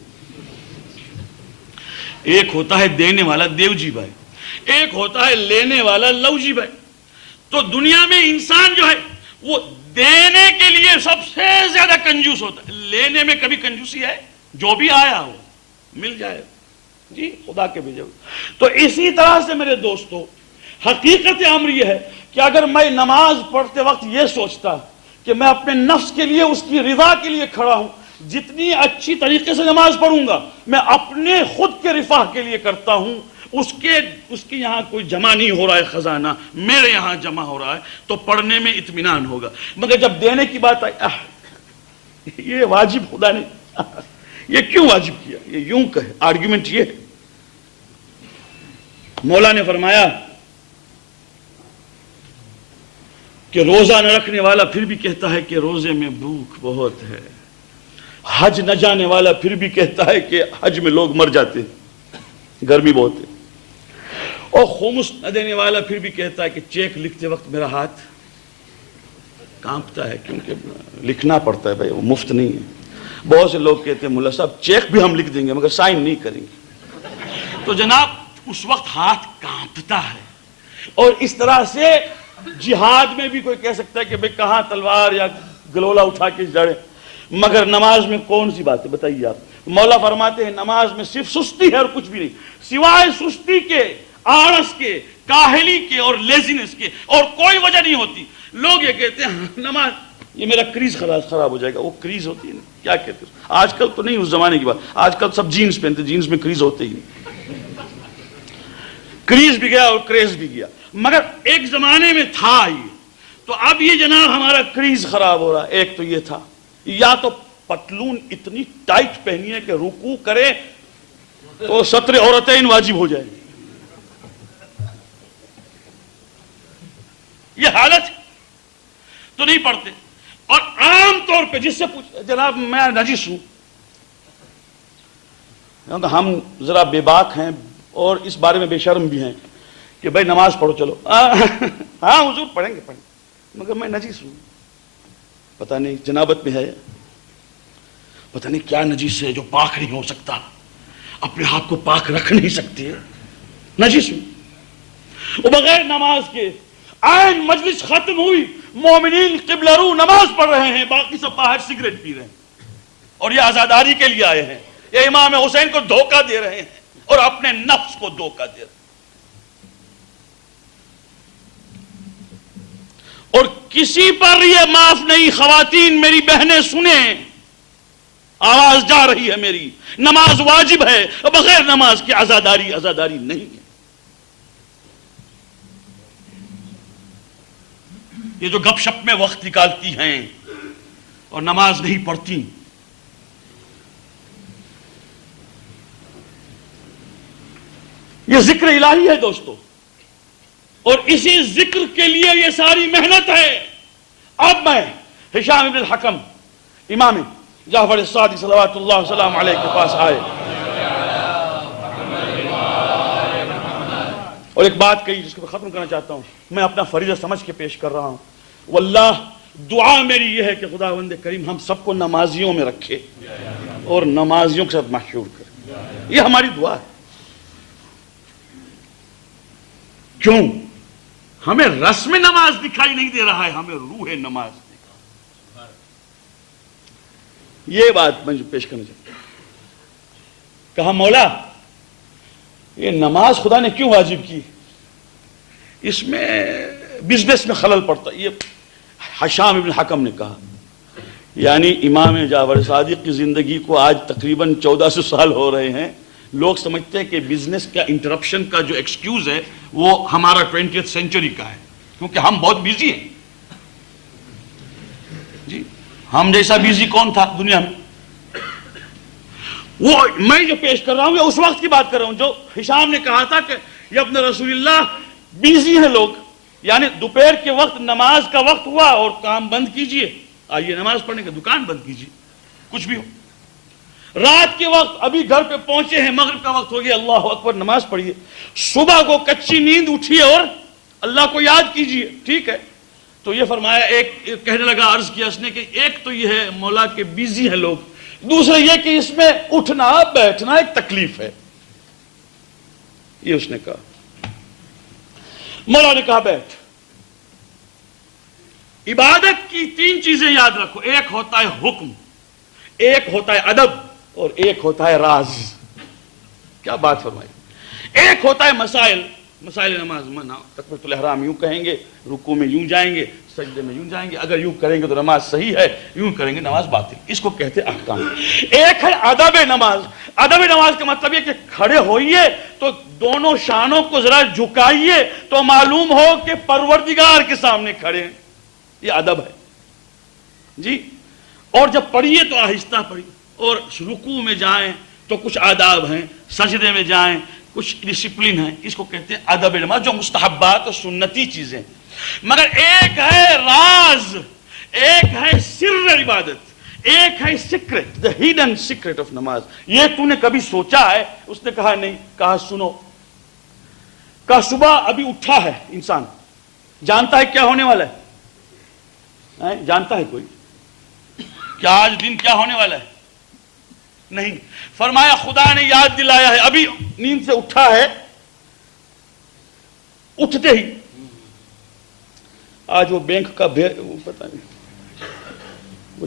ایک ہوتا ہے دینے والا دیو جی بھائی، ایک ہوتا ہے لینے والا لو جی بھائی۔ تو دنیا میں انسان جو ہے وہ دینے کے لیے سب سے زیادہ کنجوس ہوتا ہے، لینے میں کبھی کنجوسی ہے؟ جو بھی آیا ہو مل جائے جی، خدا کے بھیجے ہوئے۔ تو اسی طرح سے میرے دوستو، حقیقت امر یہ ہے کہ اگر میں نماز پڑھتے وقت یہ سوچتا کہ میں اپنے نفس کے لیے، اس کی رضا کے لیے کھڑا ہوں، جتنی اچھی طریقے سے نماز پڑھوں گا میں اپنے خود کے رفاہ کے لیے کرتا ہوں، اس کے یہاں کوئی جمع نہیں ہو رہا ہے خزانہ، میرے یہاں جمع ہو رہا ہے، تو پڑھنے میں اطمینان ہوگا۔ مگر جب دینے کی بات آئی، یہ واجب خدا نے یہ کیوں واجب کیا، یہ یوں کہے، آرگیومنٹ یہ ہے۔ مولا نے فرمایا کہ روزہ نہ رکھنے والا پھر بھی کہتا ہے کہ روزے میں بھوک بہت ہے، حج نہ جانے والا پھر بھی کہتا ہے کہ حج میں لوگ مر جاتے ہیں۔ گرمی بہت ہے. اور خمس نہ دینے والا پھر بھی کہتا ہے کہ چیک لکھتے وقت میرا ہاتھ کانپتا ہے کیونکہ لکھنا پڑتا ہے بھائی، وہ مفت نہیں ہے. بہت سے لوگ کہتے ہیں ملا صاحب چیک بھی ہم لکھ دیں گے مگر سائن نہیں کریں گے. تو جناب اس وقت ہاتھ کانپتا ہے. اور اس طرح سے جہاد میں بھی کوئی کہہ سکتا ہے کہ بھئی کہاں تلوار یا گلولہ اٹھا کے جڑے، مگر نماز میں کون سی بات ہے بتائیے آپ. مولا فرماتے ہیں نماز میں صرف سستی ہے اور کچھ بھی نہیں، سوائے سستی کے، آلس کے، کاہلی کے اور لیزینس کے، اور کوئی وجہ نہیں ہوتی. لوگ یہ کہتے ہیں نماز یہ میرا کریز خراب ہو جائے گا. وہ کریز ہوتی ہے نا، کیا کہتے ہیں آج کل تو نہیں، اس زمانے کی بات. آج کل سب جینز پہنتے، جینز میں کریز ہوتے ہی نہیں. کریز بھی گیا اور کریز بھی گیا، مگر ایک زمانے میں تھا یہ. تو اب یہ جناب ہمارا کریز خراب ہو رہا. ایک تو یہ تھا، یا تو پتلون اتنی ٹائٹ پہنی ہے کہ رکوع کرے تو ستر عورتین واجب ہو جائے. یہ حالت تو نہیں پڑھتے. اور عام طور پہ جس سے پوچھ جناب میں نجس ہوں، ہم ذرا بے باک ہیں اور اس بارے میں بے شرم بھی ہیں کہ بھائی نماز پڑھو چلو. ہاں حضور پڑھیں گے مگر میں نجس ہوں. پتہ نہیں جنابت میں ہے، پتہ نہیں کیا نجس ہے جو پاک نہیں ہو سکتا، اپنے آپ کو پاک رکھ نہیں سکتے، نجس ہوں. وہ بغیر نماز کے آئین مجلس ختم ہوئی، مومنین قبلہ رو نماز پڑھ رہے ہیں، باقی سب باہر سگریٹ پی رہے ہیں اور یہ آزاداری کے لیے آئے ہیں. یہ امام حسین کو دھوکہ دے رہے ہیں اور اپنے نفس کو دھوکہ دے رہے ہیں. اور کسی پر یہ معاف نہیں. خواتین میری بہنیں سنیں، آواز جا رہی ہے میری، نماز واجب ہے، بغیر نماز کی آزاداری نہیں ہے. یہ جو گپ شپ میں وقت نکالتی ہیں اور نماز نہیں پڑھتی، یہ ذکر الہی ہے دوستو، اور اسی ذکر کے لیے یہ ساری محنت ہے. اب میں ہشام ابن الحکم امام جعفر الصادق صلوات اللہ وسلام علیہ کے پاس آئے اور ایک بات کہی جس کو میں ختم کرنا چاہتا ہوں. میں اپنا فریضہ سمجھ کے پیش کر رہا ہوں. واللہ دعا میری یہ ہے کہ خداوند کریم ہم سب کو نمازیوں میں رکھے اور نمازیوں کے ساتھ محشور کرے. یہ ہماری دعا ہے. کیوں؟ ہمیں رسم نماز دکھائی نہیں دے رہا ہے، ہمیں روح نماز دکھا. یہ بات میں جو پیش کرنا چاہتا ہوں. کہا مولا یہ نماز خدا نے کیوں واجب کی؟ اس میں بزنس میں خلل پڑتا. یہ ہشام ابن حکم نے کہا، یعنی امام جعفر صادق کی زندگی کو آج تقریباً 1400 سال ہو رہے ہیں. لوگ سمجھتے ہیں کہ بزنس کا انٹرپشن کا جو ایکسکیوز ہے وہ ہمارا 20th سینچری کا ہے، کیونکہ ہم بہت بیزی ہیں. جی ہم جیسا بیزی کون تھا دنیا میں؟ وہ میں جو پیش کر رہا ہوں یہ اس وقت کی بات کر رہا ہوں جو ہشام نے کہا تھا کہ یہ ابن رسول اللہ بیزی ہیں لوگ. یعنی دوپہر کے وقت نماز کا وقت ہوا اور کام بند کیجئے، آئیے نماز پڑھنے کا دکان بند کیجئے، کچھ بھی ہو. رات کے وقت ابھی گھر پہ پہنچے ہیں، مغرب کا وقت ہو گیا، اللہ اکبر نماز پڑھیے. صبح کو کچی نیند اٹھیے اور اللہ کو یاد کیجئے. ٹھیک ہے. تو یہ فرمایا، ایک کہنے لگا، عرض کیا اس نے کہ ایک تو یہ ہے مولا کہ بیزی ہیں لوگ، دوسرا یہ کہ اس میں اٹھنا بیٹھنا ایک تکلیف ہے. یہ اس نے کہا. مولا نے کہا بیٹھ. عبادت کی 3 چیزیں یاد رکھو، ایک ہوتا ہے حکم، ایک ہوتا ہے ادب اور ایک ہوتا ہے راز. کیا بات فرمائی. ایک ہوتا ہے مسائل نماز میں تکبیرۃ الاحرام یوں کہیں گے، رکوع میں یوں جائیں گے، سجدے میں یوں جائیں گے، اگر یوں کریں گے تو نماز صحیح ہے، یوں کریں گے نماز باطل. اس کو کہتے ہیں احکام. ایک ہے ادب نماز. ادب نماز کا مطلب یہ کہ کھڑے ہوئیے تو دونوں شانوں کو ذرا جھکائیے تو معلوم ہو کہ پروردگار کے سامنے کھڑے ہیں. یہ ادب ہے جی. اور جب پڑھیے تو آہستہ پڑھیے، اور رکوع میں جائیں تو کچھ آداب ہیں، سجدے میں جائیں کچھ ڈسپلن ہے. اس کو کہتے ہیں ادب نماز، جو مستحبات اور سنتی چیزیں. مگر ایک ہے راز، ایک ہے سر عبادت، ایک ہے secret, the Hayden secret of نماز. یہ تو نے کبھی سوچا ہے؟ اس نے کہا نہیں. کہا سنو, کہا صبح ابھی اٹھا ہے انسان, جانتا ہے کیا ہونے والا ہے؟ جانتا ہے کوئی کیا آج دن کیا ہونے والا ہے؟ نہیں. فرمایا خدا نے یاد دلایا ہے, ابھی نیند سے اٹھا ہے, اٹھتے ہی آج وہ بینک کا پتہ نہیں, وہ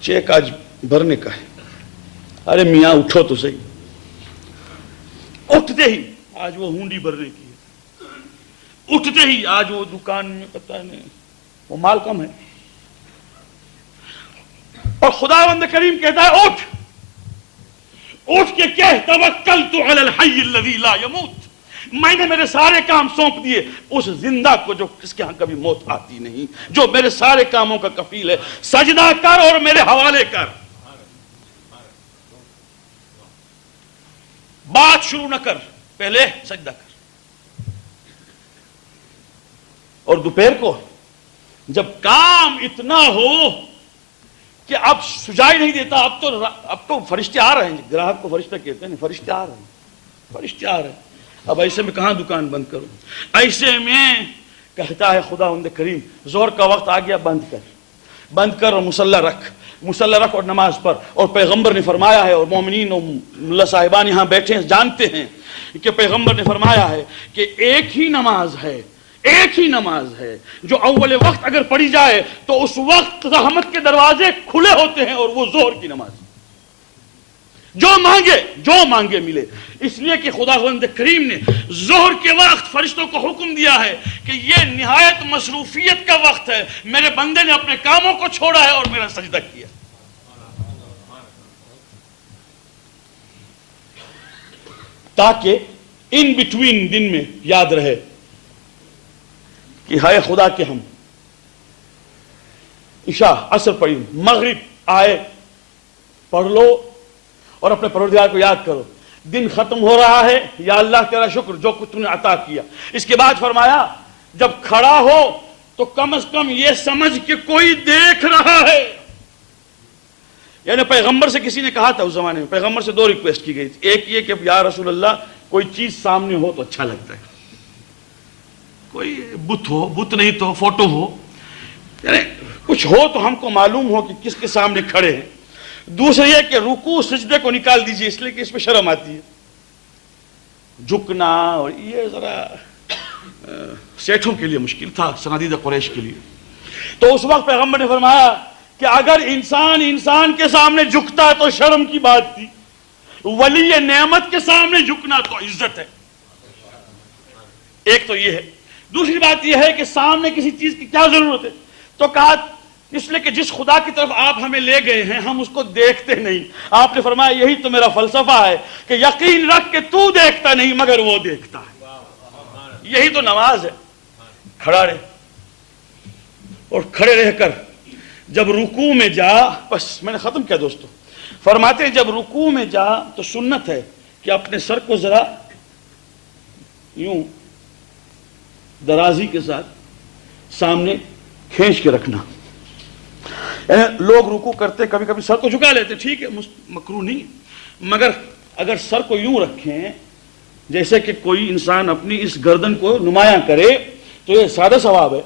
چیک آج بھرنے کا ہے. ارے میاں اٹھو تو صحیح. اٹھتے ہی آج وہ ہونڈی بھرنے کی ہے. اٹھتے ہی آج وہ دکان میں پتہ نہیں وہ مال کم ہے. اور خداوند کریم کہتا ہے اٹھ کے کہہ توکلت علی الحی الذی لا یموت. میں نے میرے سارے کام سونپ دیے اس زندہ کو جو کس کے ہاں کبھی موت آتی نہیں, جو میرے سارے کاموں کا کفیل ہے. سجدہ کر اور میرے حوالے کر. بات شروع نہ کر, پہلے سجدہ کر. اور دوپہر کو جب کام اتنا ہو کہ اب سجائی نہیں دیتا, اب تو فرشتے آ رہے ہیں, گراہک کو فرشتہ کہتے ہیں, فرشتے آ رہے ہیں, فرشتے آ رہے ہیں. اب ایسے میں کہاں دکان بند کروں؟ ایسے میں کہتا ہے خداوند کریم ظہر کا وقت آ گیا, بند کر اور مصلی رکھ اور نماز پر. اور پیغمبر نے فرمایا ہے, اور مومنین اور ملا صاحبان یہاں بیٹھے ہیں جانتے ہیں کہ پیغمبر نے فرمایا ہے کہ ایک ہی نماز ہے جو اول وقت اگر پڑھی جائے تو اس وقت رحمت کے دروازے کھلے ہوتے ہیں, اور وہ ظہر کی نماز. جو مانگے ملے. اس لیے کہ خداوند کریم نے ظہر کے وقت فرشتوں کو حکم دیا ہے کہ یہ نہایت مصروفیت کا وقت ہے, میرے بندے نے اپنے کاموں کو چھوڑا ہے اور میرا سجدہ کیا. تاکہ ان بٹوین دن میں یاد رہے کہ ہائے خدا کہ ہم عشاء عصر پڑھی, مغرب آئے, پڑھ لو اور اپنے پروردگار کو یاد کرو. دن ختم ہو رہا ہے, یا اللہ تیرا شکر جو کچھ تو نے عطا کیا. اس کے بعد فرمایا جب کھڑا ہو تو کم از کم یہ سمجھ کہ کوئی دیکھ رہا ہے. یعنی پیغمبر سے کسی نے کہا تھا اس زمانے میں, پیغمبر سے دو ریکویسٹ کی گئی تھی. ایک یہ کہ یا رسول اللہ کوئی چیز سامنے ہو تو اچھا لگتا ہے, کوئی بت ہو, بت نہیں تو فوٹو ہو, یعنی کچھ ہو تو ہم کو معلوم ہو کہ کس کے سامنے کھڑے ہیں. دوسرا یہ کہ رکوع سجدے کو نکال دیجئے, اس لیے کہ اس میں شرم آتی ہے, جھکنا, اور یہ ذرا سیٹھوں کے لیے مشکل تھا, صنادید قریش کے لیے. تو اس وقت پیغمبر نے فرمایا کہ اگر انسان کے سامنے جھکتا تو شرم کی بات تھی, ولی نعمت کے سامنے جھکنا تو عزت ہے. ایک تو یہ ہے. دوسری بات یہ ہے کہ سامنے کسی چیز کی کیا ضرورت ہے؟ تو کہا اس لیے کہ جس خدا کی طرف آپ ہمیں لے گئے ہیں ہم اس کو دیکھتے نہیں. آپ نے فرمایا یہی تو میرا فلسفہ ہے کہ یقین رکھ کہ تو دیکھتا نہیں مگر وہ دیکھتا ہے. یہی تو نماز ہے. کھڑا رہے, اور کھڑے رہ کر جب رکوع میں جا, بس میں نے ختم کیا دوستو, فرماتے ہیں جب رکوع میں جا تو سنت ہے کہ اپنے سر کو ذرا یوں درازی کے ساتھ سامنے کھینچ کے رکھنا. لوگ رکوع کرتے کبھی کبھی سر کو جھکا لیتے, ٹھیک ہے مکروہ نہیں, مگر اگر سر کو یوں رکھیں جیسے کہ کوئی انسان اپنی اس گردن کو نمایاں کرے تو یہ سادہ ثواب ہے.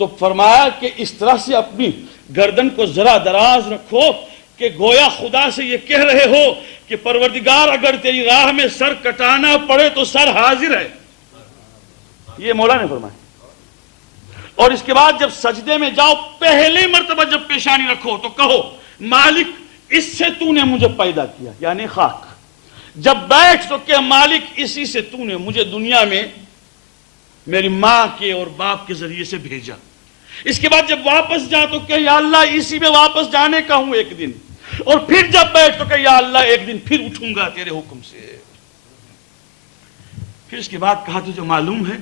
تو فرمایا کہ اس طرح سے اپنی گردن کو ذرا دراز رکھو کہ گویا خدا سے یہ کہہ رہے ہو کہ پروردگار اگر تیری راہ میں سر کٹانا پڑے تو سر حاضر ہے. یہ مولا نے فرمایا. اور اس کے بعد جب سجدے میں جاؤ پہلی مرتبہ جب پیشانی رکھو تو کہو مالک اس سے تو نے مجھے پیدا کیا, یعنی خاک. جب بیٹھ تو کہ مالک اسی سے تو نے مجھے دنیا میں میری ماں کے اور باپ کے ذریعے سے بھیجا. اس کے بعد جب واپس جا تو کہ یا اللہ اسی میں واپس جانے کا ہوں ایک دن. اور پھر جب بیٹھ تو کہ یا اللہ ایک دن پھر اٹھوں گا تیرے حکم سے. پھر اس کے بعد کہا تجھے معلوم ہے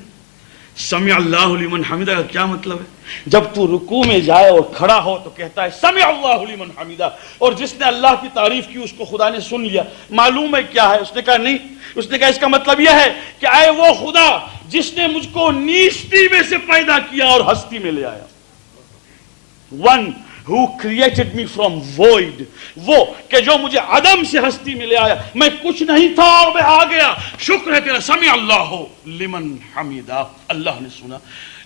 سمع اللہ لمن حمدہ کا کیا مطلب ہے؟ جب تو رکوع میں جائے اور کھڑا ہو تو کہتا ہے سمع اللہ لمن حمدہ, اور جس نے اللہ کی تعریف کی اس کو خدا نے سن لیا. معلوم ہے کیا ہے؟ اس نے کہا نہیں. اس نے کہا اس کا مطلب یہ ہے کہ اے وہ خدا جس نے مجھ کو نیستی میں سے پیدا کیا اور ہستی میں لے آیا. One who created me from void, وہ کہ جو مجھے عدم سے ہستی میں لے آیا، میں کچھ نہیں تھا اور میں آ گیا، شکر ہے تیرا، سمع اللہ لمن حمیدہ، اللہ نے سنا۔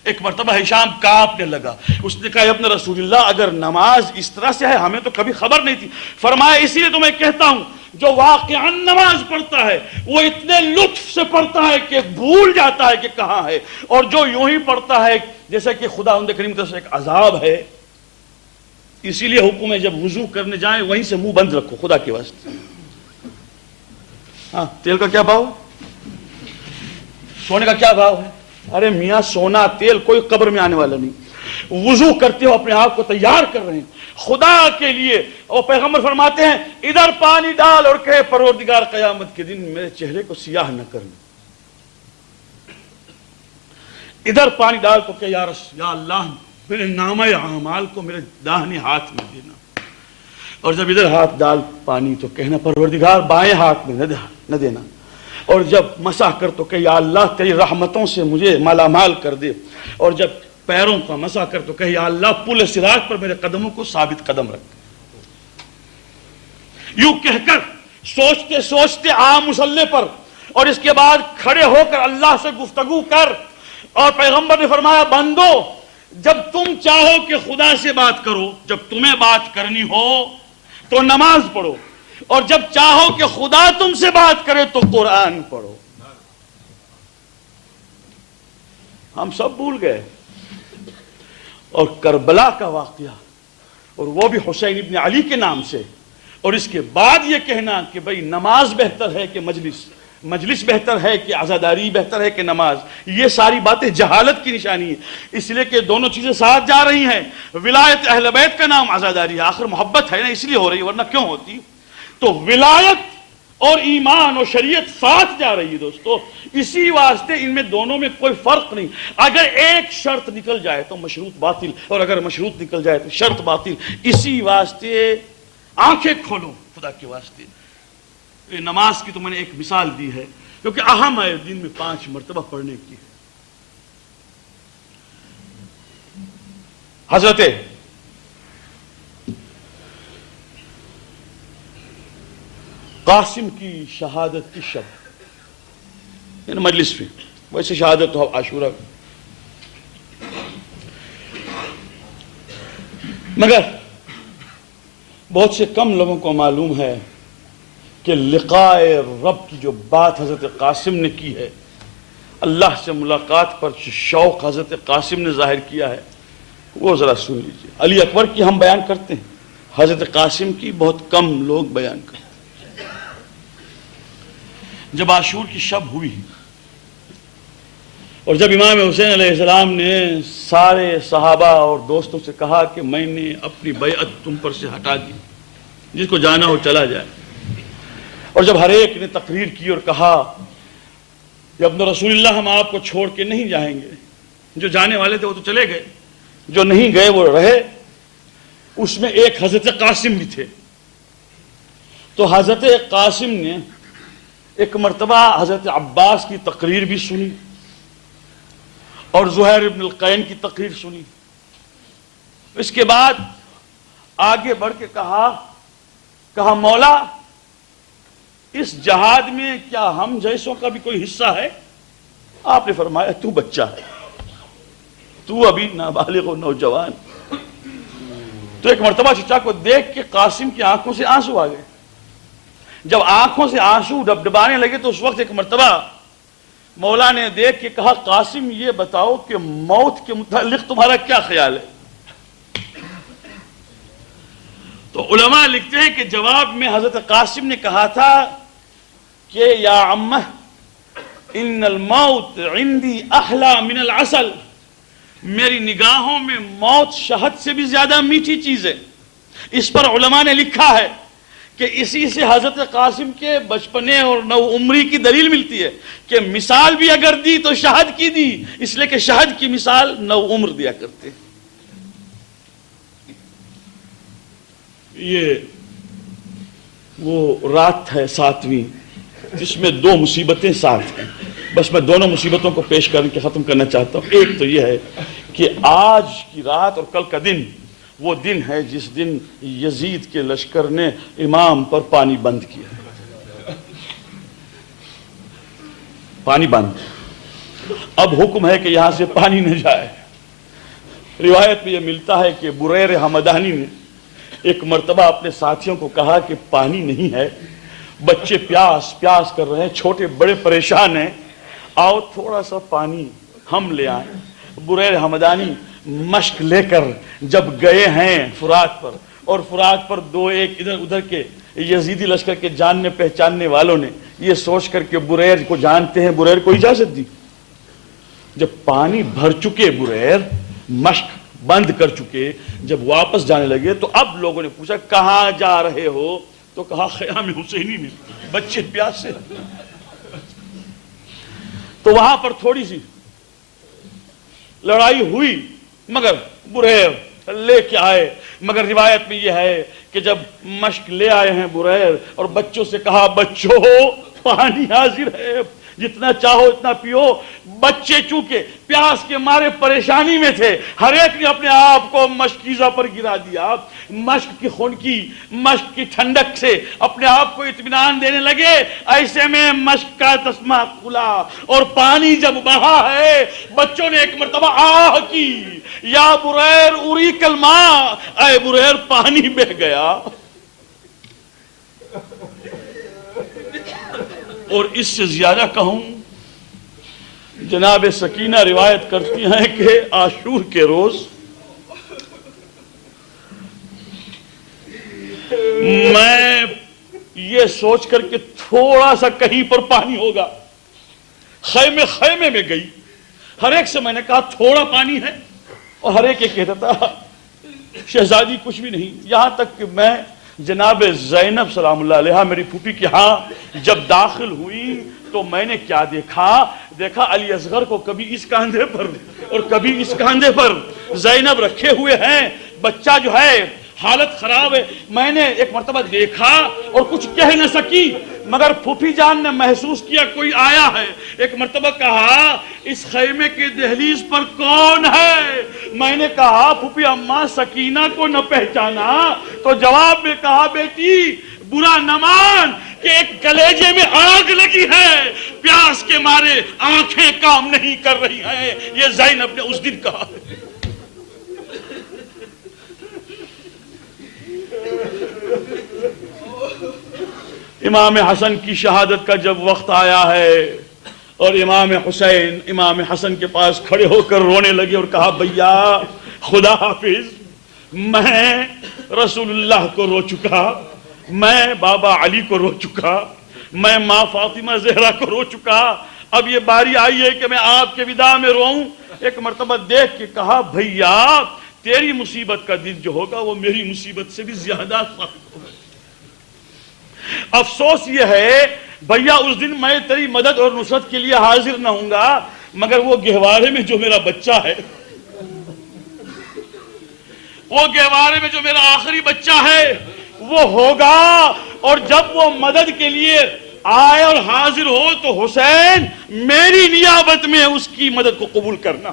ایک مرتبہ ہشام کانپنے لگا، اس نے کہا ابن رسول اللہ اگر نماز اس طرح سے ہے ہمیں تو کبھی خبر نہیں تھی۔ فرمایا اسی لیے تو میں کہتا ہوں جو واقعاً نماز پڑھتا ہے وہ اتنے لطف سے پڑھتا ہے کہ بھول جاتا ہے کہ کہاں ہے، اور جو یوں ہی پڑھتا ہے جیسے کہ خدا ان کریم کی طرف سے ایک عذاب ہے۔ اسی لیے حکم ہے جب وضو کرنے جائیں وہیں سے منہ بند رکھو خدا کے واسطے۔ ہاں تیل کا کیا بھاؤ، سونے کا کیا بھاؤ ہے؟ ارے میاں سونا تیل کوئی قبر میں آنے والا نہیں، وضو کرتے ہو اپنے آپ کو تیار کر رہے ہیں خدا کے لیے۔ اور پیغمبر فرماتے ہیں ادھر پانی ڈال اور کہے پروردگار قیامت کے دن میرے چہرے کو سیاہ نہ کرنا، ادھر پانی ڈال تو کہ یا اللہ میرے نامہ اعمال کو میرے داہنے ہاتھ میں دینا، اور جب ادھر ہاتھ ڈال پانی تو کہنا پروردگار بائیں ہاتھ میں نہ دینا، اور جب مسح کر تو کہ یا اللہ تیری رحمتوں سے مجھے مالا مال کر دے، اور جب پیروں کا مسح کر تو کہ یا اللہ پل صراط پر میرے قدموں کو ثابت قدم رکھ۔ یوں کہہ کر سوچتے سوچتے عام مصلی پر، اور اس کے بعد کھڑے ہو کر اللہ سے گفتگو کر۔ اور پیغمبر نے فرمایا بندو جب تم چاہو کہ خدا سے بات کرو، جب تمہیں بات کرنی ہو تو نماز پڑھو، اور جب چاہو کہ خدا تم سے بات کرے تو قرآن پڑھو۔ ہم سب بھول گئے۔ اور کربلا کا واقعہ، اور وہ بھی حسین ابن علی کے نام سے، اور اس کے بعد یہ کہنا کہ بھئی نماز بہتر ہے کہ مجلس بہتر ہے کہ عزاداری بہتر ہے کہ نماز، یہ ساری باتیں جہالت کی نشانی ہے، اس لیے کہ دونوں چیزیں ساتھ جا رہی ہیں۔ ولایت اہل بیت کا نام عزاداری ہے، آخر محبت ہے نا اس لیے ہو رہی ہے، ورنہ کیوں ہوتی؟ تو ولایت اور ایمان اور شریعت ساتھ جا رہی ہے دوستو، اسی واسطے ان میں دونوں میں کوئی فرق نہیں۔ اگر ایک شرط نکل جائے تو مشروط باطل، اور اگر مشروط نکل جائے تو شرط باطل۔ اسی واسطے آنکھیں کھولو خدا کے واسطے۔ نماز کی تو میں نے ایک مثال دی ہے کیونکہ اہم ہے، دن میں 5 مرتبہ پڑھنے کی۔ حضرت قاسم کی شہادت کی شب، یعنی مجلس میں، ویسے شہادت تو عاشورہ، مگر بہت سے کم لوگوں کو معلوم ہے کہ لقاء رب کی جو بات حضرت قاسم نے کی ہے، اللہ سے ملاقات پر شوق حضرت قاسم نے ظاہر کیا ہے، وہ ذرا سن لیجیے۔ علی اکبر کی ہم بیان کرتے ہیں، حضرت قاسم کی بہت کم لوگ بیان کرتے ہیں۔ جب عاشور کی شب ہوئی اور جب امام حسین علیہ السلام نے سارے صحابہ اور دوستوں سے کہا کہ میں نے اپنی بیعت تم پر سے ہٹا دی، جس کو جانا ہو چلا جائے، اور جب ہر ایک نے تقریر کی اور کہا کہ ابن رسول اللہ ہم آپ کو چھوڑ کے نہیں جائیں گے، جو جانے والے تھے وہ تو چلے گئے، جو نہیں گئے وہ رہے، اس میں ایک حضرت قاسم بھی تھے۔ تو حضرت قاسم نے ایک مرتبہ حضرت عباس کی تقریر بھی سنی اور زہیر ابن القین کی تقریر سنی۔ اس کے بعد آگے بڑھ کے کہا مولا اس جہاد میں کیا ہم جیسوں کا بھی کوئی حصہ ہے؟ آپ نے فرمایا تو بچہ ہے، تو ابھی نابالغ و نوجوان۔ تو ایک مرتبہ چچا کو دیکھ کے قاسم کی آنکھوں سے آنسو آ گئے۔ جب آنکھوں سے آنسو ڈبڈبانے لگے تو اس وقت ایک مرتبہ مولا نے دیکھ کے کہا قاسم یہ بتاؤ کہ موت کے متعلق تمہارا کیا خیال ہے؟ تو علماء لکھتے ہیں کہ جواب میں حضرت قاسم نے کہا تھا کہ یا عمہ ان الموت عندی احلی من العسل، میری نگاہوں میں موت شہد سے بھی زیادہ میٹھی چیز ہے۔ اس پر علماء نے لکھا ہے کہ اسی سے حضرت قاسم کے بچپنے اور نو عمری کی دلیل ملتی ہے کہ مثال بھی اگر دی تو شہد کی دی، اس لیے کہ شہد کی مثال نو عمر دیا کرتے۔ یہ وہ رات ہے 7ویں جس میں 2 مصیبتیں ساتھ ہیں، بس میں دونوں مصیبتوں کو پیش کر کے ختم کرنا چاہتا ہوں۔ ایک تو یہ ہے کہ آج کی رات اور کل کا دن وہ دن ہے جس دن یزید کے لشکر نے امام پر پانی بند کیا. پانی بند. اب حکم ہے کہ یہاں سے پانی نہ جائے. روایت میں یہ ملتا ہے کہ بریر حمدانی نے ایک مرتبہ اپنے ساتھیوں کو کہا کہ پانی نہیں ہے, بچے پیاس پیاس کر رہے ہیں, چھوٹے بڑے پریشان ہیں, آؤ تھوڑا سا پانی ہم لے آئیں. بریر حمدانی مشق لے کر جب گئے ہیں فرات پر, اور فرات پر دو ایک ادھر ادھر کے یزیدی لشکر کے جاننے پہچاننے والوں نے یہ سوچ کر کہ بریر کو جانتے ہیں, بریر کو اجازت دی. جب پانی بھر چکے بریر, مشق بند کر چکے, جب واپس جانے لگے تو اب لوگوں نے پوچھا کہاں جا رہے ہو, تو کہا خیام حسینی میں, بچے پیاس سے. تو وہاں پر تھوڑی سی لڑائی ہوئی, مگر بریر لے کے آئے. مگر روایت میں یہ ہے کہ جب مشق لے آئے ہیں بریر اور بچوں سے کہا بچوں پانی حاضر ہے, جتنا چاہو اتنا پیو. بچے چونکہ پیاس کے مارے پریشانی میں تھے, ہر ایک نے اپنے آپ کو مشکیزہ پر گرا دیا. مشق کی خنکی, مشق کی ٹھنڈک سے اپنے آپ کو اطمینان دینے لگے. ایسے میں مشق کا تسمہ کھلا اور پانی جب بہا ہے, بچوں نے ایک مرتبہ آہ کی, یا بریر اریک الماء, اے بریر پانی بہ گیا. اور اس سے زیادہ کہوں, جناب سکینہ روایت کرتی ہیں کہ عاشور کے روز میں یہ سوچ کر کہ تھوڑا سا کہیں پر پانی ہوگا, خیمے میں گئی, ہر ایک سے میں نے کہا تھوڑا پانی ہے, اور ہر ایک یہ کہتا تھا شہزادی کچھ بھی نہیں. یہاں تک کہ میں جناب زینب سلام اللہ علیہا میری پھوپھی کے ہاں جب داخل ہوئی تو میں نے کیا دیکھا علی اصغر کو کبھی اس کاندھے پر اور کبھی اس کاندھے پر زینب رکھے ہوئے ہیں. بچہ جو ہے حالت خراب ہے. میں نے ایک مرتبہ دیکھا اور کچھ کہہ نہ سکی, مگر پھوپھی جان نے محسوس کیا کوئی آیا ہے. ایک مرتبہ کہا اس خیمے کے دہلیز پر کون ہے؟ میں نے کہا پھوپھی اماں سکینہ کو نہ پہچانا, تو جواب میں کہا بیٹی برا نہ مان کہ ایک کلیجے میں آگ لگی ہے, پیاس کے مارے آنکھیں کام نہیں کر رہی ہیں. یہ زینب نے اس دن کہا. امام حسن کی شہادت کا جب وقت آیا ہے اور امام حسین امام حسن کے پاس کھڑے ہو کر رونے لگے اور کہا بھیا خدا حافظ, میں رسول اللہ کو رو چکا, میں بابا علی کو رو چکا, میں ماں فاطمہ زہرا کو رو چکا, اب یہ باری آئی ہے کہ میں آپ کے وداع میں روؤں. ایک مرتبہ دیکھ کے کہا بھیا تیری مصیبت کا دن جو ہوگا وہ میری مصیبت سے بھی زیادہ ثابت ہوگا. افسوس یہ ہے بھیا اس دن میں تیری مدد اور نصرت کے لیے حاضر نہ ہوں گا, مگر وہ گہوارے میں جو میرا بچہ ہے, وہ گہوارے میں جو میرا آخری بچہ ہے وہ ہوگا, اور جب وہ مدد کے لیے آئے اور حاضر ہو تو حسین میری نیابت میں اس کی مدد کو قبول کرنا.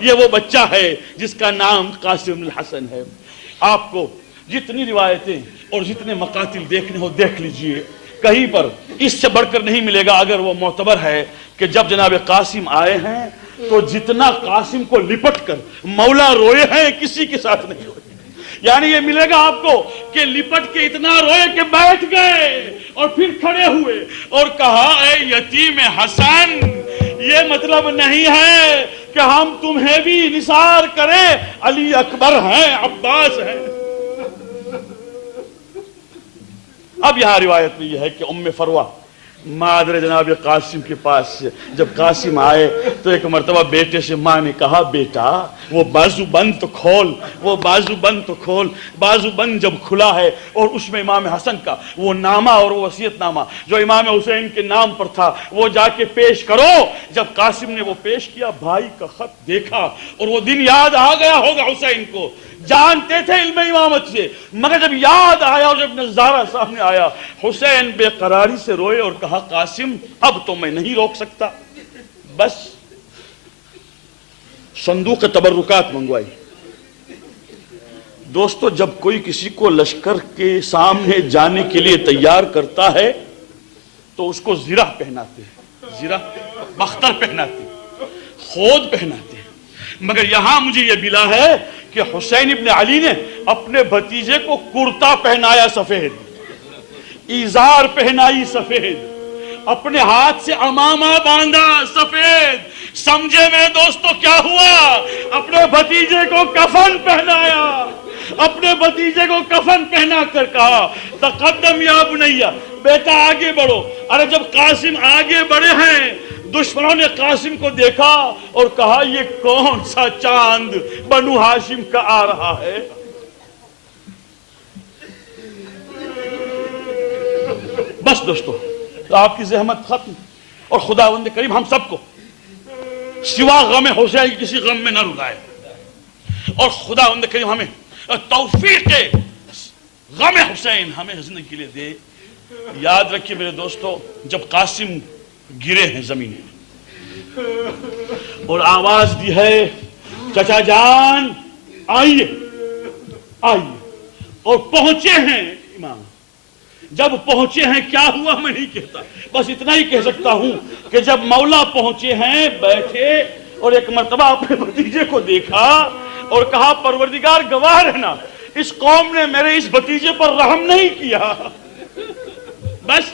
یہ وہ بچہ ہے جس کا نام قاسم الحسن ہے. آپ کو جتنی روایتیں اور جتنے مقاتل دیکھنے ہو دیکھ لیجئے, کہیں پر اس سے بڑھ کر نہیں ملے گا اگر وہ معتبر ہے کہ جب جناب قاسم آئے ہیں تو جتنا قاسم کو لپٹ کر مولا روئے ہیں کسی کے ساتھ نہیں ہوئے. یعنی یہ ملے گا آپ کو کہ لپٹ کے اتنا روئے کہ بیٹھ گئے اور پھر کھڑے ہوئے اور کہا اے یتیم حسن, یہ مطلب نہیں ہے کہ ہم تمہیں بھی نثار کریں, علی اکبر ہیں, عباس ہیں. اب یہاں روایت میں یہ ہے کہ ام فروہ مادر جناب قاسم کے پاس جب قاسم آئے تو ایک مرتبہ بیٹے سے ماں نے کہا بیٹا وہ بازو بند تو کھول, وہ بازو بند تو کھول. بازو بند جب کھلا ہے اور اس میں امام حسن کا وہ نامہ اور وہ وصیت نامہ جو امام حسین کے نام پر تھا وہ جا کے پیش کرو. جب قاسم نے وہ پیش کیا, بھائی کا خط دیکھا اور وہ دن یاد آ گیا ہوگا حسین کو, جانتے تھے علم امامت سے, مگر جب یاد آیا اور جب نظارہ سامنے آیا حسین بے قراری سے روئے اور کہا قاسم اب تو میں نہیں روک سکتا. بس صندوق تبرکات منگوائی, دوستو جب کوئی کسی کو لشکر کے سامنے جانے کے لیے تیار کرتا ہے تو اس کو زرہ پہناتے ہیں، زرہ بختر پہناتے ہیں، خود پہناتے ہیں. مگر یہاں مجھے یہ ملا ہے کہ حسین ابن علی نے اپنے بھتیجے کو کرتا پہنایا سفید، ایزار پہنائی سفید، اپنے ہاتھ سے امامہ باندھا سفید. سمجھے میرے دوستو کیا ہوا؟ اپنے بھتیجے کو کفن پہنایا، اپنے بھتیجے کو کفن پہنا کر کہا تقدم یا بنیہ، بیٹا آگے بڑھو. ارے جب قاسم آگے بڑھے ہیں دشمنوں نے قاسم کو دیکھا اور کہا یہ کون سا چاند بنو ہاشم کا آ رہا ہے. بس دوستو آپ کی زحمت ختم، اور خداوند کریم ہم سب کو سوا غم حسین کسی غم میں نہ رلائے، اور خداوند کریم ہمیں توفیق غم حسین ہمیں زندگی کے لیے دے. یاد رکھیے میرے دوستو جب قاسم گرے ہیں زمین اور آواز دی ہے چچا جان آئیے آئیے، اور پہنچے ہیں امام. جب پہنچے ہیں کیا ہوا میں نہیں کہتا، بس اتنا ہی کہہ سکتا ہوں کہ جب مولا پہنچے ہیں بیٹھے اور ایک مرتبہ اپنے بھتیجے کو دیکھا اور کہا پروردگار گواہ رہنا اس قوم نے میرے اس بھتیجے پر رحم نہیں کیا. بس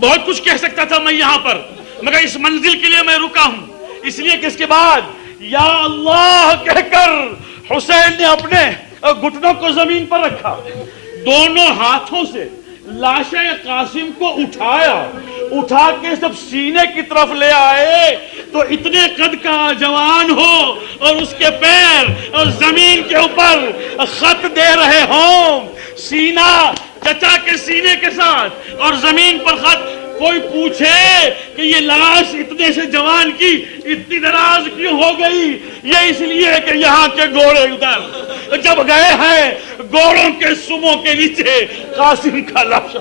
بہت کچھ کہہ سکتا تھا میں یہاں پر، مگر اس منزل کے لیے میں رکا ہوں، اس لیے کہ اس کے بعد یا اللہ کہہ کر حسین نے اپنے گھٹنوں کو زمین پر رکھا، دونوں ہاتھوں سے لاش قاسم کو اٹھا کے سب سینے کی طرف لے آئے تو اتنے قد کا جوان ہو اور اس کے پیر اور زمین کے اوپر خط دے رہے ہوں، سینہ چچا کے سینے کے ساتھ اور زمین پر خط. کوئی پوچھے کہ یہ لاش اتنے سے جوان کی اتنی دراز کیوں ہو گئی؟ یہ اس لیے کہ یہاں کے گھوڑے ادھر جب گئے ہیں گھوڑوں کے سموں کے نیچے قاسم کا لاش